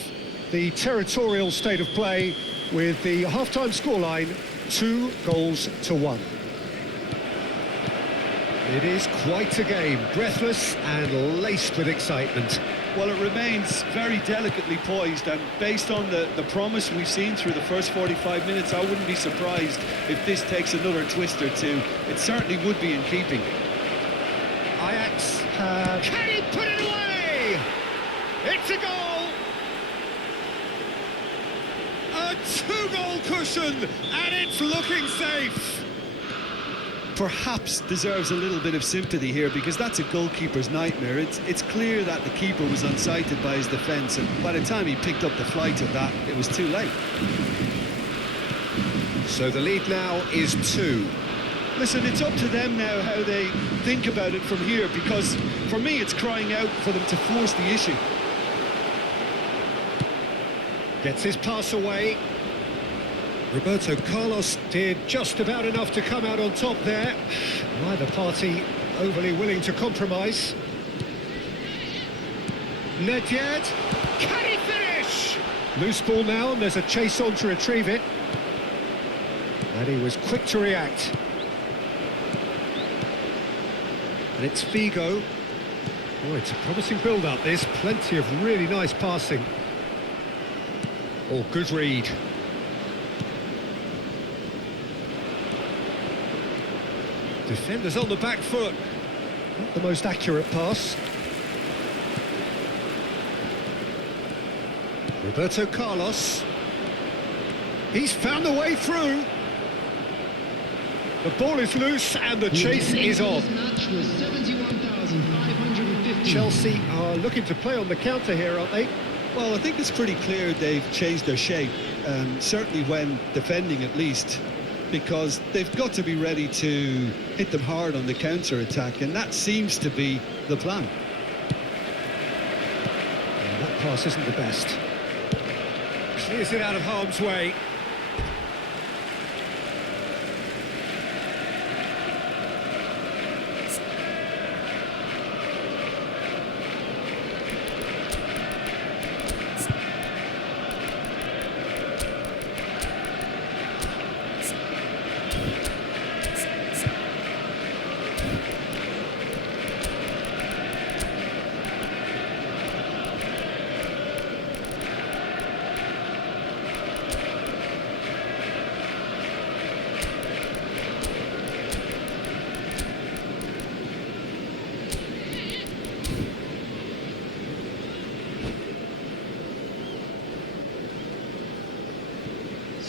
the territorial state of play with the half-time scoreline 2-1. It is quite a game, breathless and laced with excitement. Well, it remains very delicately poised, and based on the promise we've seen through the first 45 minutes, I wouldn't be surprised if this takes another twist or two. It certainly would be in keeping. Ajax have... Can he put it away? It's a goal! A 2-goal cushion, and it's looking safe. Perhaps deserves a little bit of sympathy here, because that's a goalkeeper's nightmare. It's clear that the keeper was unsighted by his defence, and by the time he picked up the flight of that, it was too late. So the lead now is 2. Listen, it's up to them now how they think about it from here, because for me it's crying out for them to force the issue. Gets his pass away. Roberto Carlos did just about enough to come out on top there. Neither party overly willing to compromise. Nedved. Can he finish? Loose ball now, and there's a chase on to retrieve it. And he was quick to react. And it's Figo. Oh, it's a promising build-up, this. Plenty of really nice passing. Oh, good read. Defenders on the back foot. Not the most accurate pass. Roberto Carlos. He's found a way through. The ball is loose and the chase is on. Chelsea are looking to play on the counter here, aren't they? Well, I think it's pretty clear they've changed their shape, certainly when defending at least, because they've got to be ready to hit them hard on the counter-attack, and that seems to be the plan. And that pass isn't the best. Clears it out of harm's way.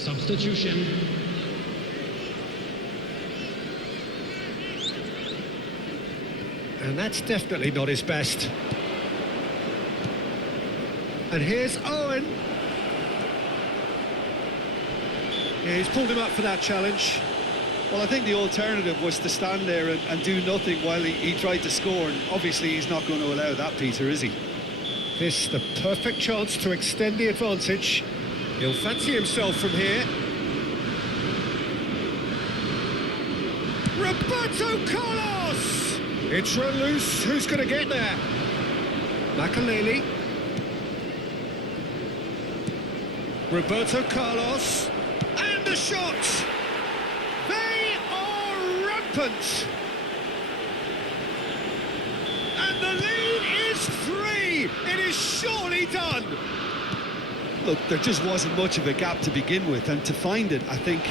Substitution. And that's definitely not his best. And here's Owen. Yeah, he's pulled him up for that challenge. Well, I think the alternative was to stand there and do nothing while he tried to score. And obviously, he's not going to allow that, Peter, is he? This the perfect chance to extend the advantage. He'll fancy himself from here. Roberto Carlos! It's run loose. Who's going to get there? Makaleli. Roberto Carlos. And the shot! They are rampant! And the lead is 3! It is surely done! Look, there just wasn't much of a gap to begin with, and to find it, I think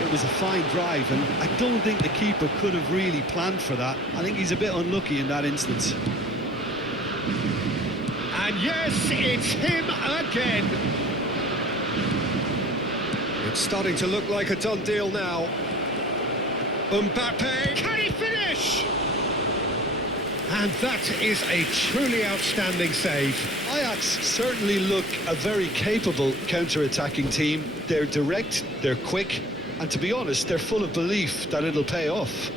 it was a fine drive, and I don't think the keeper could have really planned for that. I think he's a bit unlucky in that instance. And yes, it's him again! It's starting to look like a done deal now. Mbappe, Can he finish? And that is a truly outstanding save. Ajax certainly look a very capable counter-attacking team. They're direct, they're quick, and to be honest, they're full of belief that it'll pay off.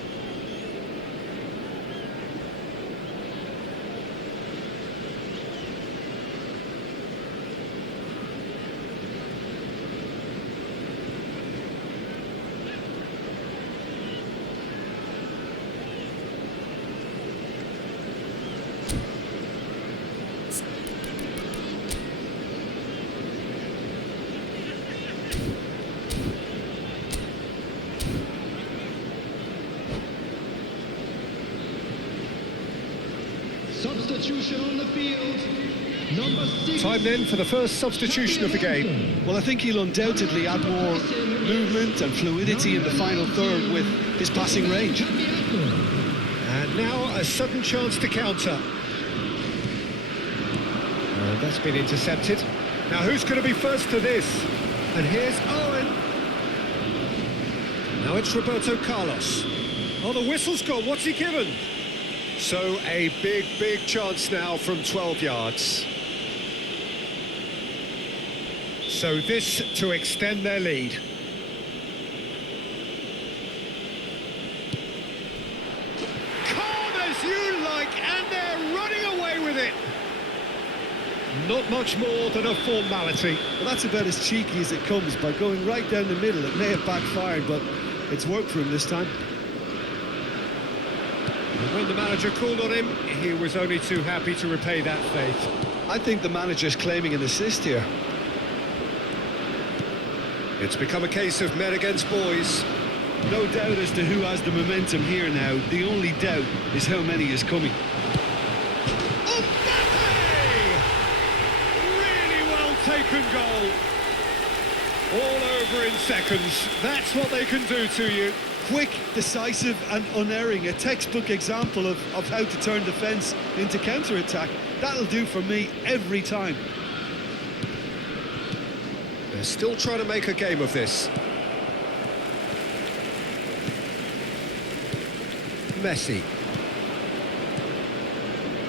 Substitution on the field. Number 6. Time then for the first substitution of the game. Well, I think he'll undoubtedly add more movement and fluidity in the final third with his passing range. And now a sudden chance to counter. And that's been intercepted. Now who's going to be first to this? And here's Owen. now it's Roberto Carlos. Oh, the whistle's gone, what's he given? So a big chance now from 12 yards. So this to extend their lead. Calm as you like, and they're running away with it. Not much more than a formality. Well, that's about as cheeky as it comes. By going right down the middle, it may have backfired, but it's worked for him this time. And when the manager called on him, he was only too happy to repay that faith. I think the manager's claiming an assist here. It's become a case of men against boys. No doubt as to who has the momentum here now. The only doubt is how many is coming. Really well taken goal. All over in seconds. That's what they can do to you. Quick, decisive and unerring. A textbook example of how to turn defence into counter-attack. That'll do for me every time. They're still trying to make a game of this. Messi.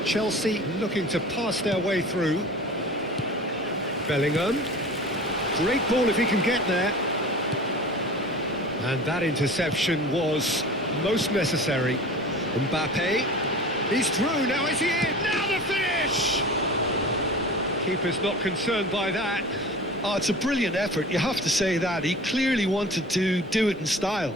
Chelsea looking to pass their way through. Bellingham. Great ball if he can get there. And that interception was most necessary. Mbappe. He's through, now is he in? Now the finish! Keeper's not concerned by that. Oh, it's a brilliant effort, you have to say that. He clearly wanted to do it in style.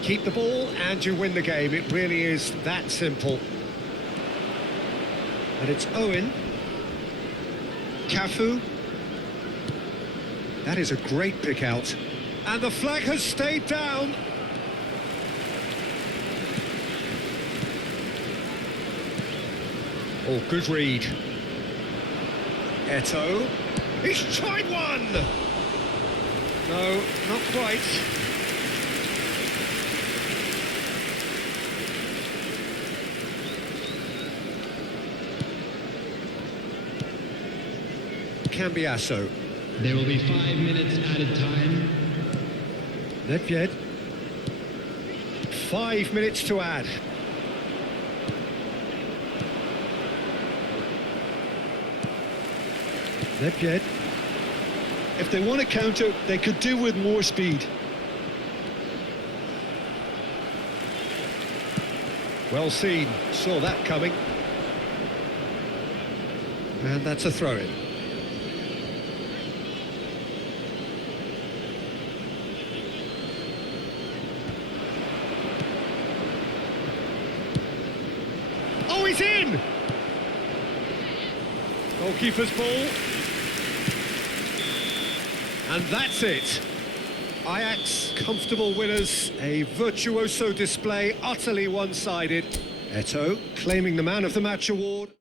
Keep the ball and you win the game. It really is that simple. And it's Owen. Cafu. That is a great pick out. And the flag has stayed down. Oh, good read. Eto'o. He's tried one! No, not quite. Cambiasso. There will be 5 minutes added time. Nedved. 5 minutes to add. Nedved. If they want to counter, they could do with more speed. Well seen, saw that coming. And that's a throw-in. Oh, he's in! Goalkeeper's ball. And that's it. Ajax, comfortable winners, a virtuoso display, utterly one-sided. Eto'o claiming the Man of the Match award.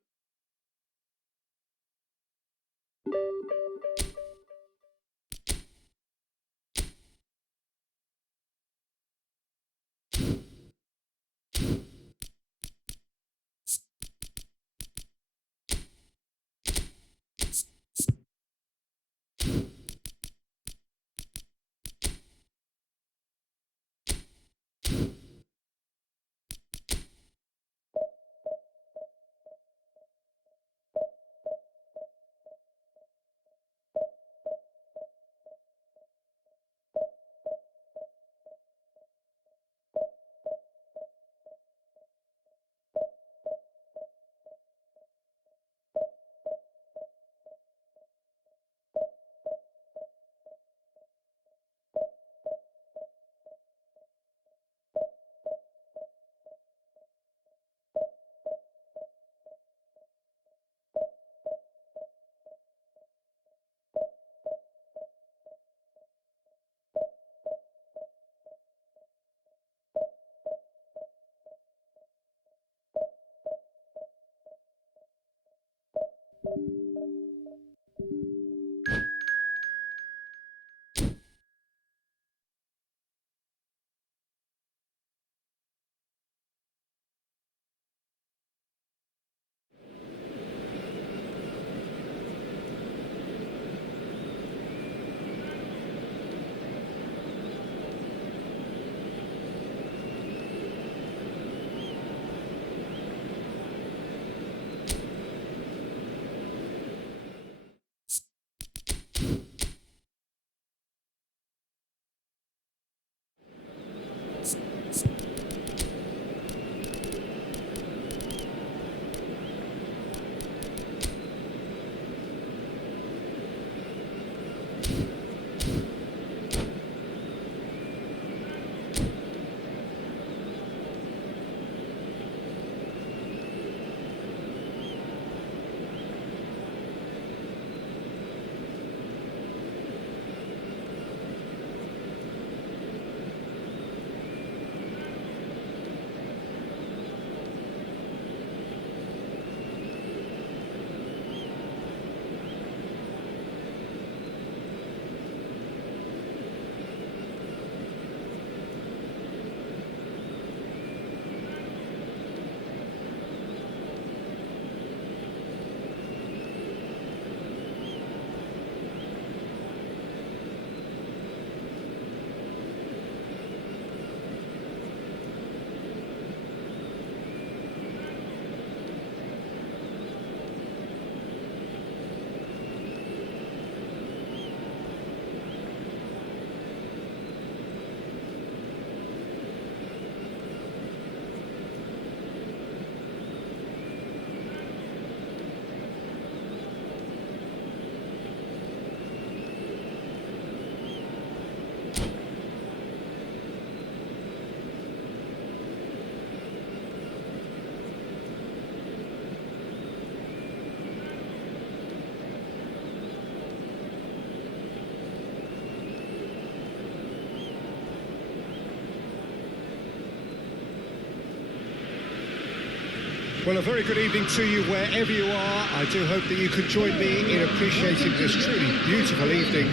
Well, a very good evening to you wherever you are. I do hope that you could join me in appreciating this truly beautiful evening,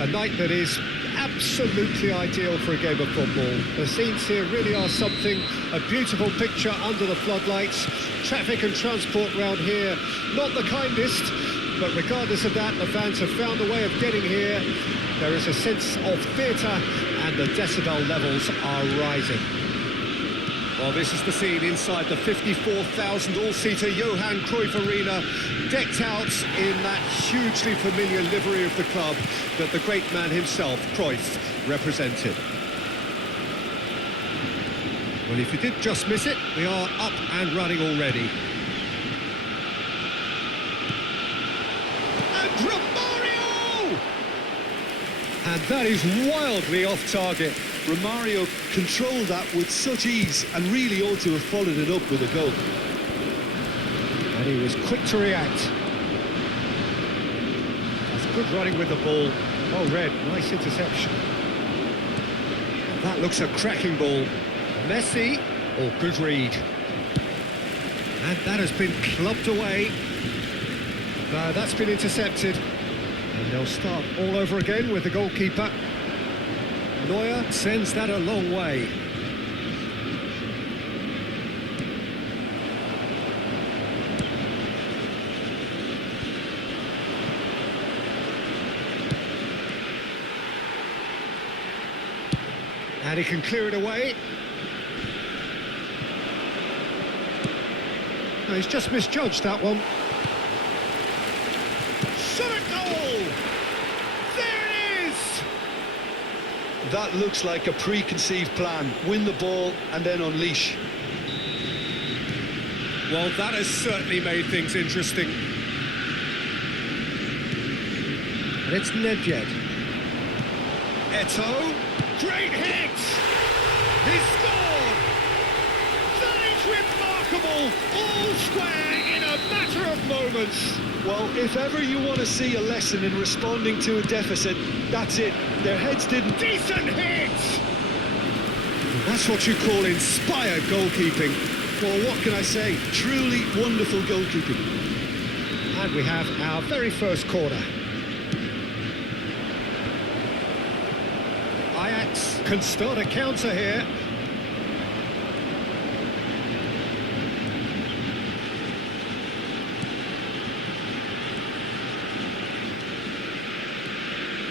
a night that is absolutely ideal for a game of football. The scenes here really are something, a beautiful picture under the floodlights. Traffic and transport round here, not the kindest, but regardless of that, the fans have found a way of getting here. There is a sense of theatre, and the decibel levels are rising. Well, this is the scene inside the 54,000 all-seater Johan Cruyff Arena, decked out in that hugely familiar livery of the club that the great man himself, Cruyff, represented. Well, if you did just miss it, we are up and running already. And Romario! And that is wildly off target. Romario controlled that with such ease and really ought to have followed it up with a goal. And he was quick to react. That's good running with the ball. Oh, Red, nice interception. And that looks a cracking ball. Messi, oh, good read. And that has been clubbed away. No, that's been intercepted. And they'll start all over again with the goalkeeper. Neuer sends that a long way. And he can clear it away. No, he's just misjudged that one. Shot a goal! There it is! That looks like a preconceived plan. Win the ball and then unleash. Well, that has certainly made things interesting. And it's Nedved. Eto'o. Great hit! He scored! That is remarkable! All square in a matter of moments. Well, if ever you want to see a lesson in responding to a deficit, that's it. Their heads didn't... Decent hit! That's what you call inspired goalkeeping. Well, what can I say? Truly wonderful goalkeeping. And we have our very first corner. Ajax can start a counter here.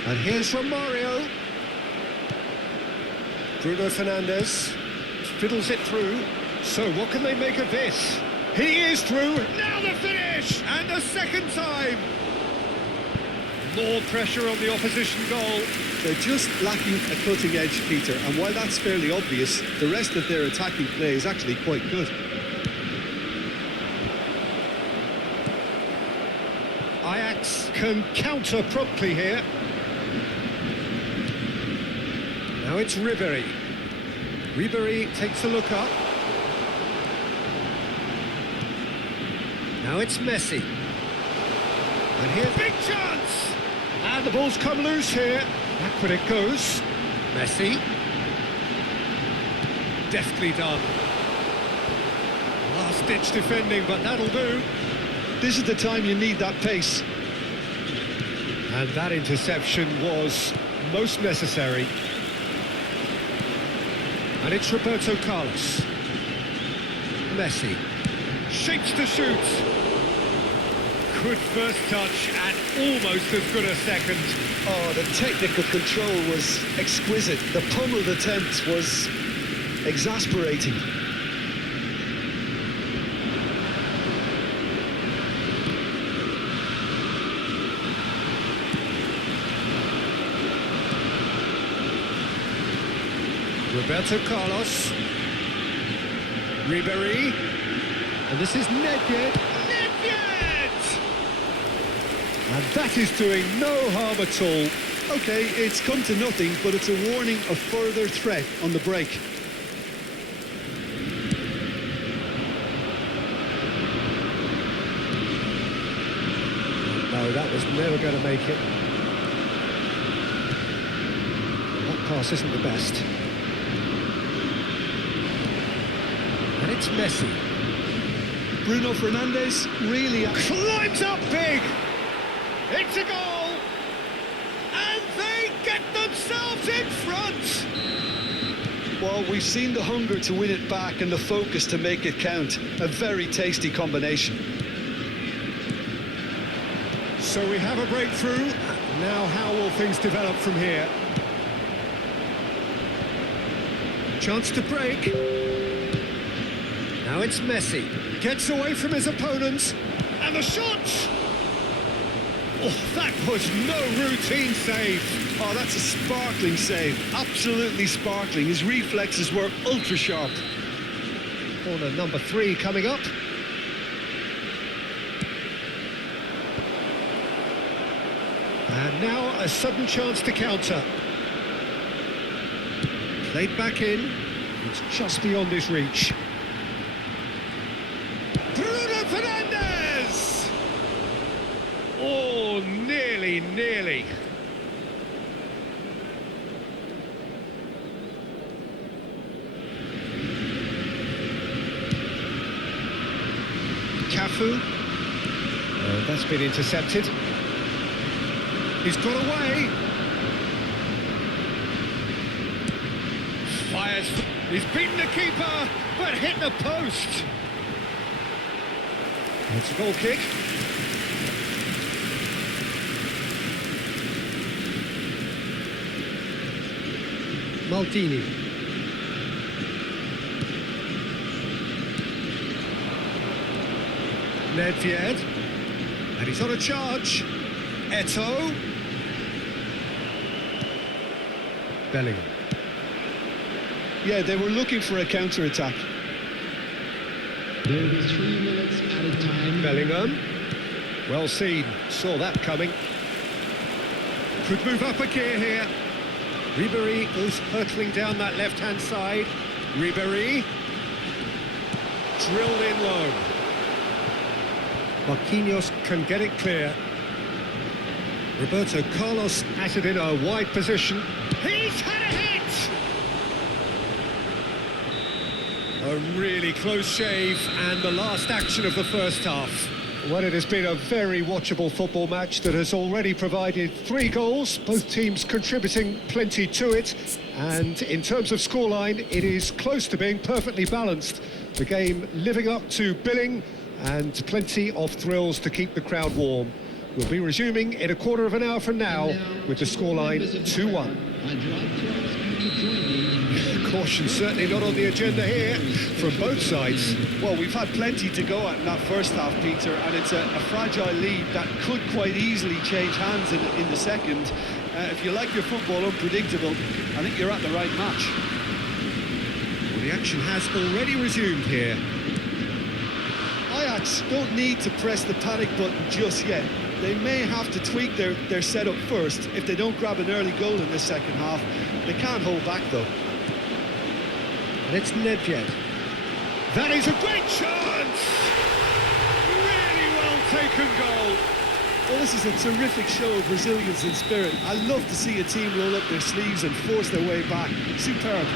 And here's Romario. Bruno Fernandes fiddles it through. So what can they make of this? He is through. Now the finish! And the second time! More pressure on the opposition goal. They're just lacking a cutting edge, Peter, and while that's fairly obvious, the rest of their attacking play is actually quite good. Ajax can counter promptly here. Now it's Ribéry. Ribéry takes a look up. Now it's Messi. And here's big chance! And the ball's come loose here. Back when it goes. Messi. Deftly done. Last-ditch defending, but that'll do. This is the time you need that pace. And that interception was most necessary. And it's Roberto Carlos. Messi. Shapes to shoot. Good first touch and almost as good a second. Oh, the technical control was exquisite. The pummeled attempt was exasperating. Roberto Carlos. Ribéry. And this is Nedved. And that is doing no harm at all. Okay, it's come to nothing, but it's a warning of further threat on the break. No, that was never going to make it. That pass isn't the best. And it's Messi. Bruno Fernandes really... Climbs up big! It's a goal! And they get themselves in front! Well, we've seen the hunger to win it back and the focus to make it count. A very tasty combination. So we have a breakthrough. Now how will things develop from here? Chance to break. Now it's Messi. Gets away from his opponents. And the shot! Oh, that was no routine save. Oh, that's a sparkling save. Absolutely sparkling. His reflexes were ultra sharp. Corner number 3 coming up. And now a sudden chance to counter. Played back in. It's just beyond his reach. Bruno Fernandes! Oh, nearly. Cafu. That's been intercepted. He's got away. Fires. He's beaten the keeper, but hit the post. It's a goal kick. Maldini. Nedved. And he's on a charge. Eto'o. Bellingham. Yeah, they were looking for a counter-attack. There will be 3 minutes added time. Bellingham. Well seen. Saw that coming. Could move up a gear here. Ribéry goes hurtling down that left-hand side. Ribéry. Drilled in low. Marquinhos can get it clear. Roberto Carlos at it in a wide position. He's had a hit! A really close shave, and the last action of the first half. Well, it has been a very watchable football match that has already provided 3 goals, both teams contributing plenty to it. And in terms of scoreline, it is close to being perfectly balanced. The game living up to billing and plenty of thrills to keep the crowd warm. We'll be resuming in a quarter of an hour from now with the scoreline 2-1. I'd like to ask you to join me in Caution certainly not on the agenda here from both sides. Well, we've had plenty to go at in that first half, Peter, and it's a fragile lead that could quite easily change hands in the second. If you like your football unpredictable, I think you're at the right match. Well, the action has already resumed here. Ajax don't need to press the panic button just yet. They may have to tweak their setup first if they don't grab an early goal in this second half. They can't hold back, though. And it's Nedved. That is a great chance! Really well taken goal. Well, this is a terrific show of resilience and spirit. I love to see a team roll up their sleeves and force their way back. Superb.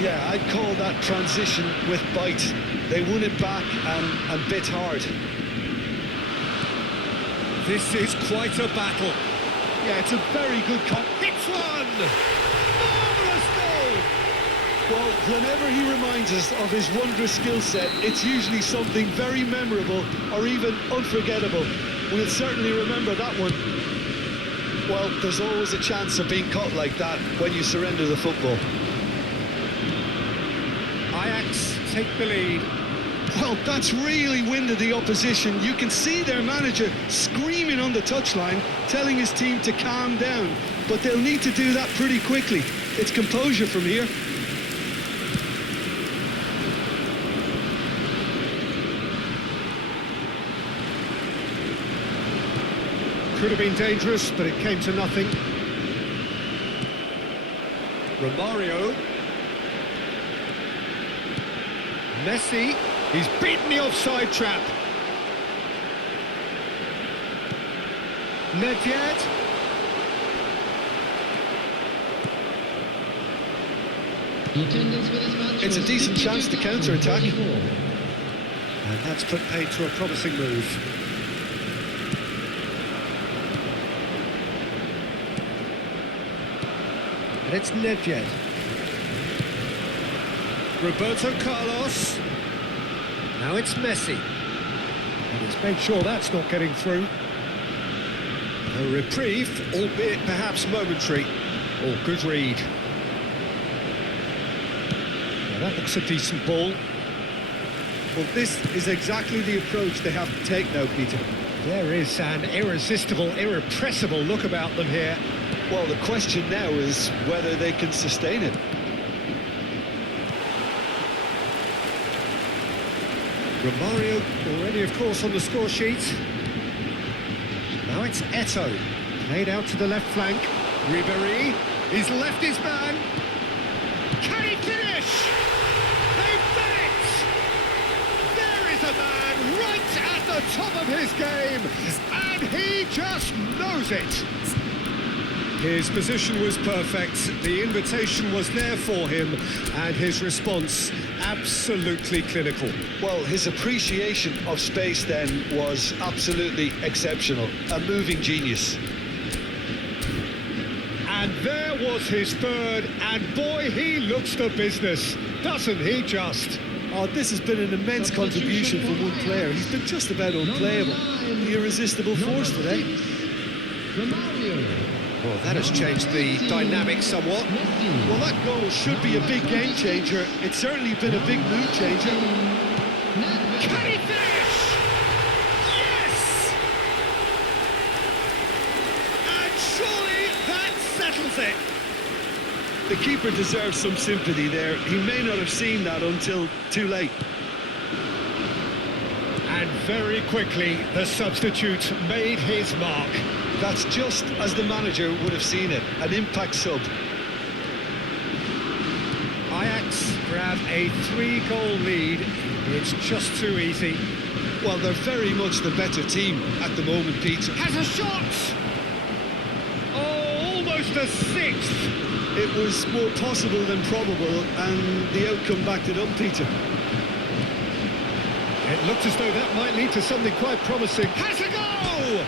Yeah, I'd call that transition with bite. They won it back and bit hard. This is quite a battle. Yeah, it's a very good Hits one! Marvellous goal! Well, whenever he reminds us of his wondrous skill set, it's usually something very memorable or even unforgettable. We'll certainly remember that one. Well, there's always a chance of being caught like that when you surrender the football. Ajax take the lead. Well, that's really winded the opposition. You can see their manager screaming on the touchline, telling his team to calm down. But they'll need to do that pretty quickly. It's composure from here. Could have been dangerous, but it came to nothing. Romario. Messi. He's beaten the offside trap. Nedved. the attendance for this match. It's a was decent chance to counter-attack. 52,034. And that's put paid to a promising move. And it's Nedved. Roberto Carlos. Now it's Messi. And he's made sure that's not getting through. A reprieve, albeit perhaps momentary. Oh, good read. Well, that looks a decent ball. Well, this is exactly the approach they have to take now, Peter. There is an irresistible, irrepressible look about them here. Well, the question now is whether they can sustain it. Romario already, of course, on the score sheet. Now it's Eto'o. Played out to the left flank. Ribéry, he's left his man. Can he finish? They've done it! There is a man right at the top of his game, and he just knows it. His position was perfect, the invitation was there for him, and his response absolutely clinical. Well, his appreciation of space then was absolutely exceptional. A moving genius. And there was his third, and boy, he looks the business, doesn't he just? Oh, this has been an immense contribution from one player. He's been just about unplayable. The irresistible force today. Well, that has changed the dynamic somewhat. Well, that goal should be a big game changer. It's certainly been a big mood changer. Can he finish? Yes! And surely that settles it. The keeper deserves some sympathy there. He may not have seen that until too late. And very quickly, the substitute made his mark. That's just as the manager would have seen it, an impact sub. Ajax grab a 3-goal lead. It's just too easy. Well, they're very much the better team at the moment, Peter. Has a shot! Oh, almost a sixth! It was more possible than probable, and the outcome backed it up, Peter. It looked as though that might lead to something quite promising. Has a goal!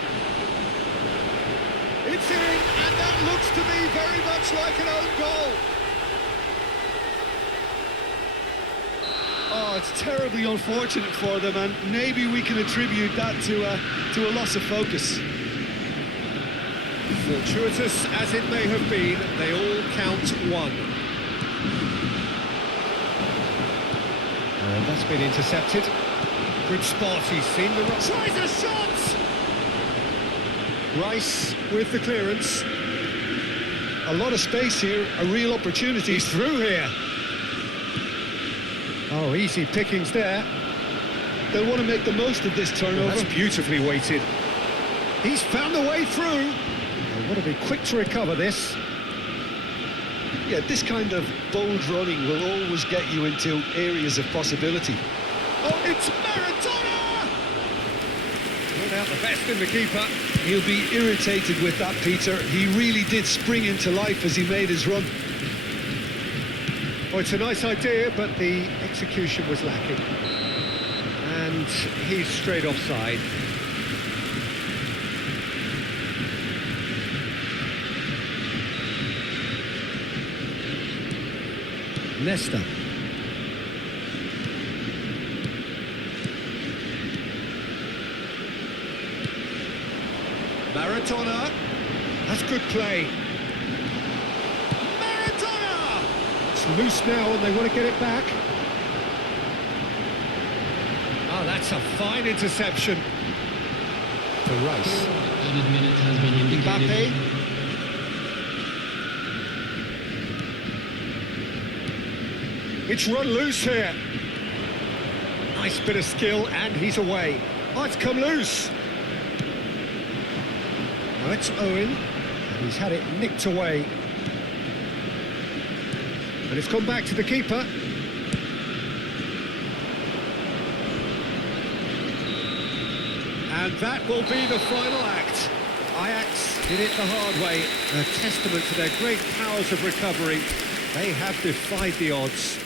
It's in, and that looks to me very much like an own goal. Oh, it's terribly unfortunate for them, and maybe we can attribute that to a loss of focus. Fortuitous as it may have been, they all count one. And that's been intercepted. Good spot, he's seen the... Tries a shot! Rice with the clearance. A lot of space here, a real opportunity. He's through here. Oh, easy pickings there. They'll want to make the most of this turnover. That's beautifully weighted. He's found the way through. They want to be quick to recover this. Yeah, this kind of bold running will always get you into areas of possibility. Oh, it's Maradona! Brought out the best in the keeper. He'll be irritated with that, Peter. He really did spring into life as he made his run. Oh, it's a nice idea, but the execution was lacking. And he's straight offside. Nesta. Maradona. That's good play. Maradona! It's loose now and they want to get it back. Oh, that's a fine interception. To Rice. Added minutes has been indicated. Mbappe. It's run loose here. Nice bit of skill, and he's away. Oh, it's come loose. Now it's Owen, and he's had it nicked away. And it's come back to the keeper. And that will be the final act. Ajax did it the hard way. A testament to their great powers of recovery. They have defied the odds.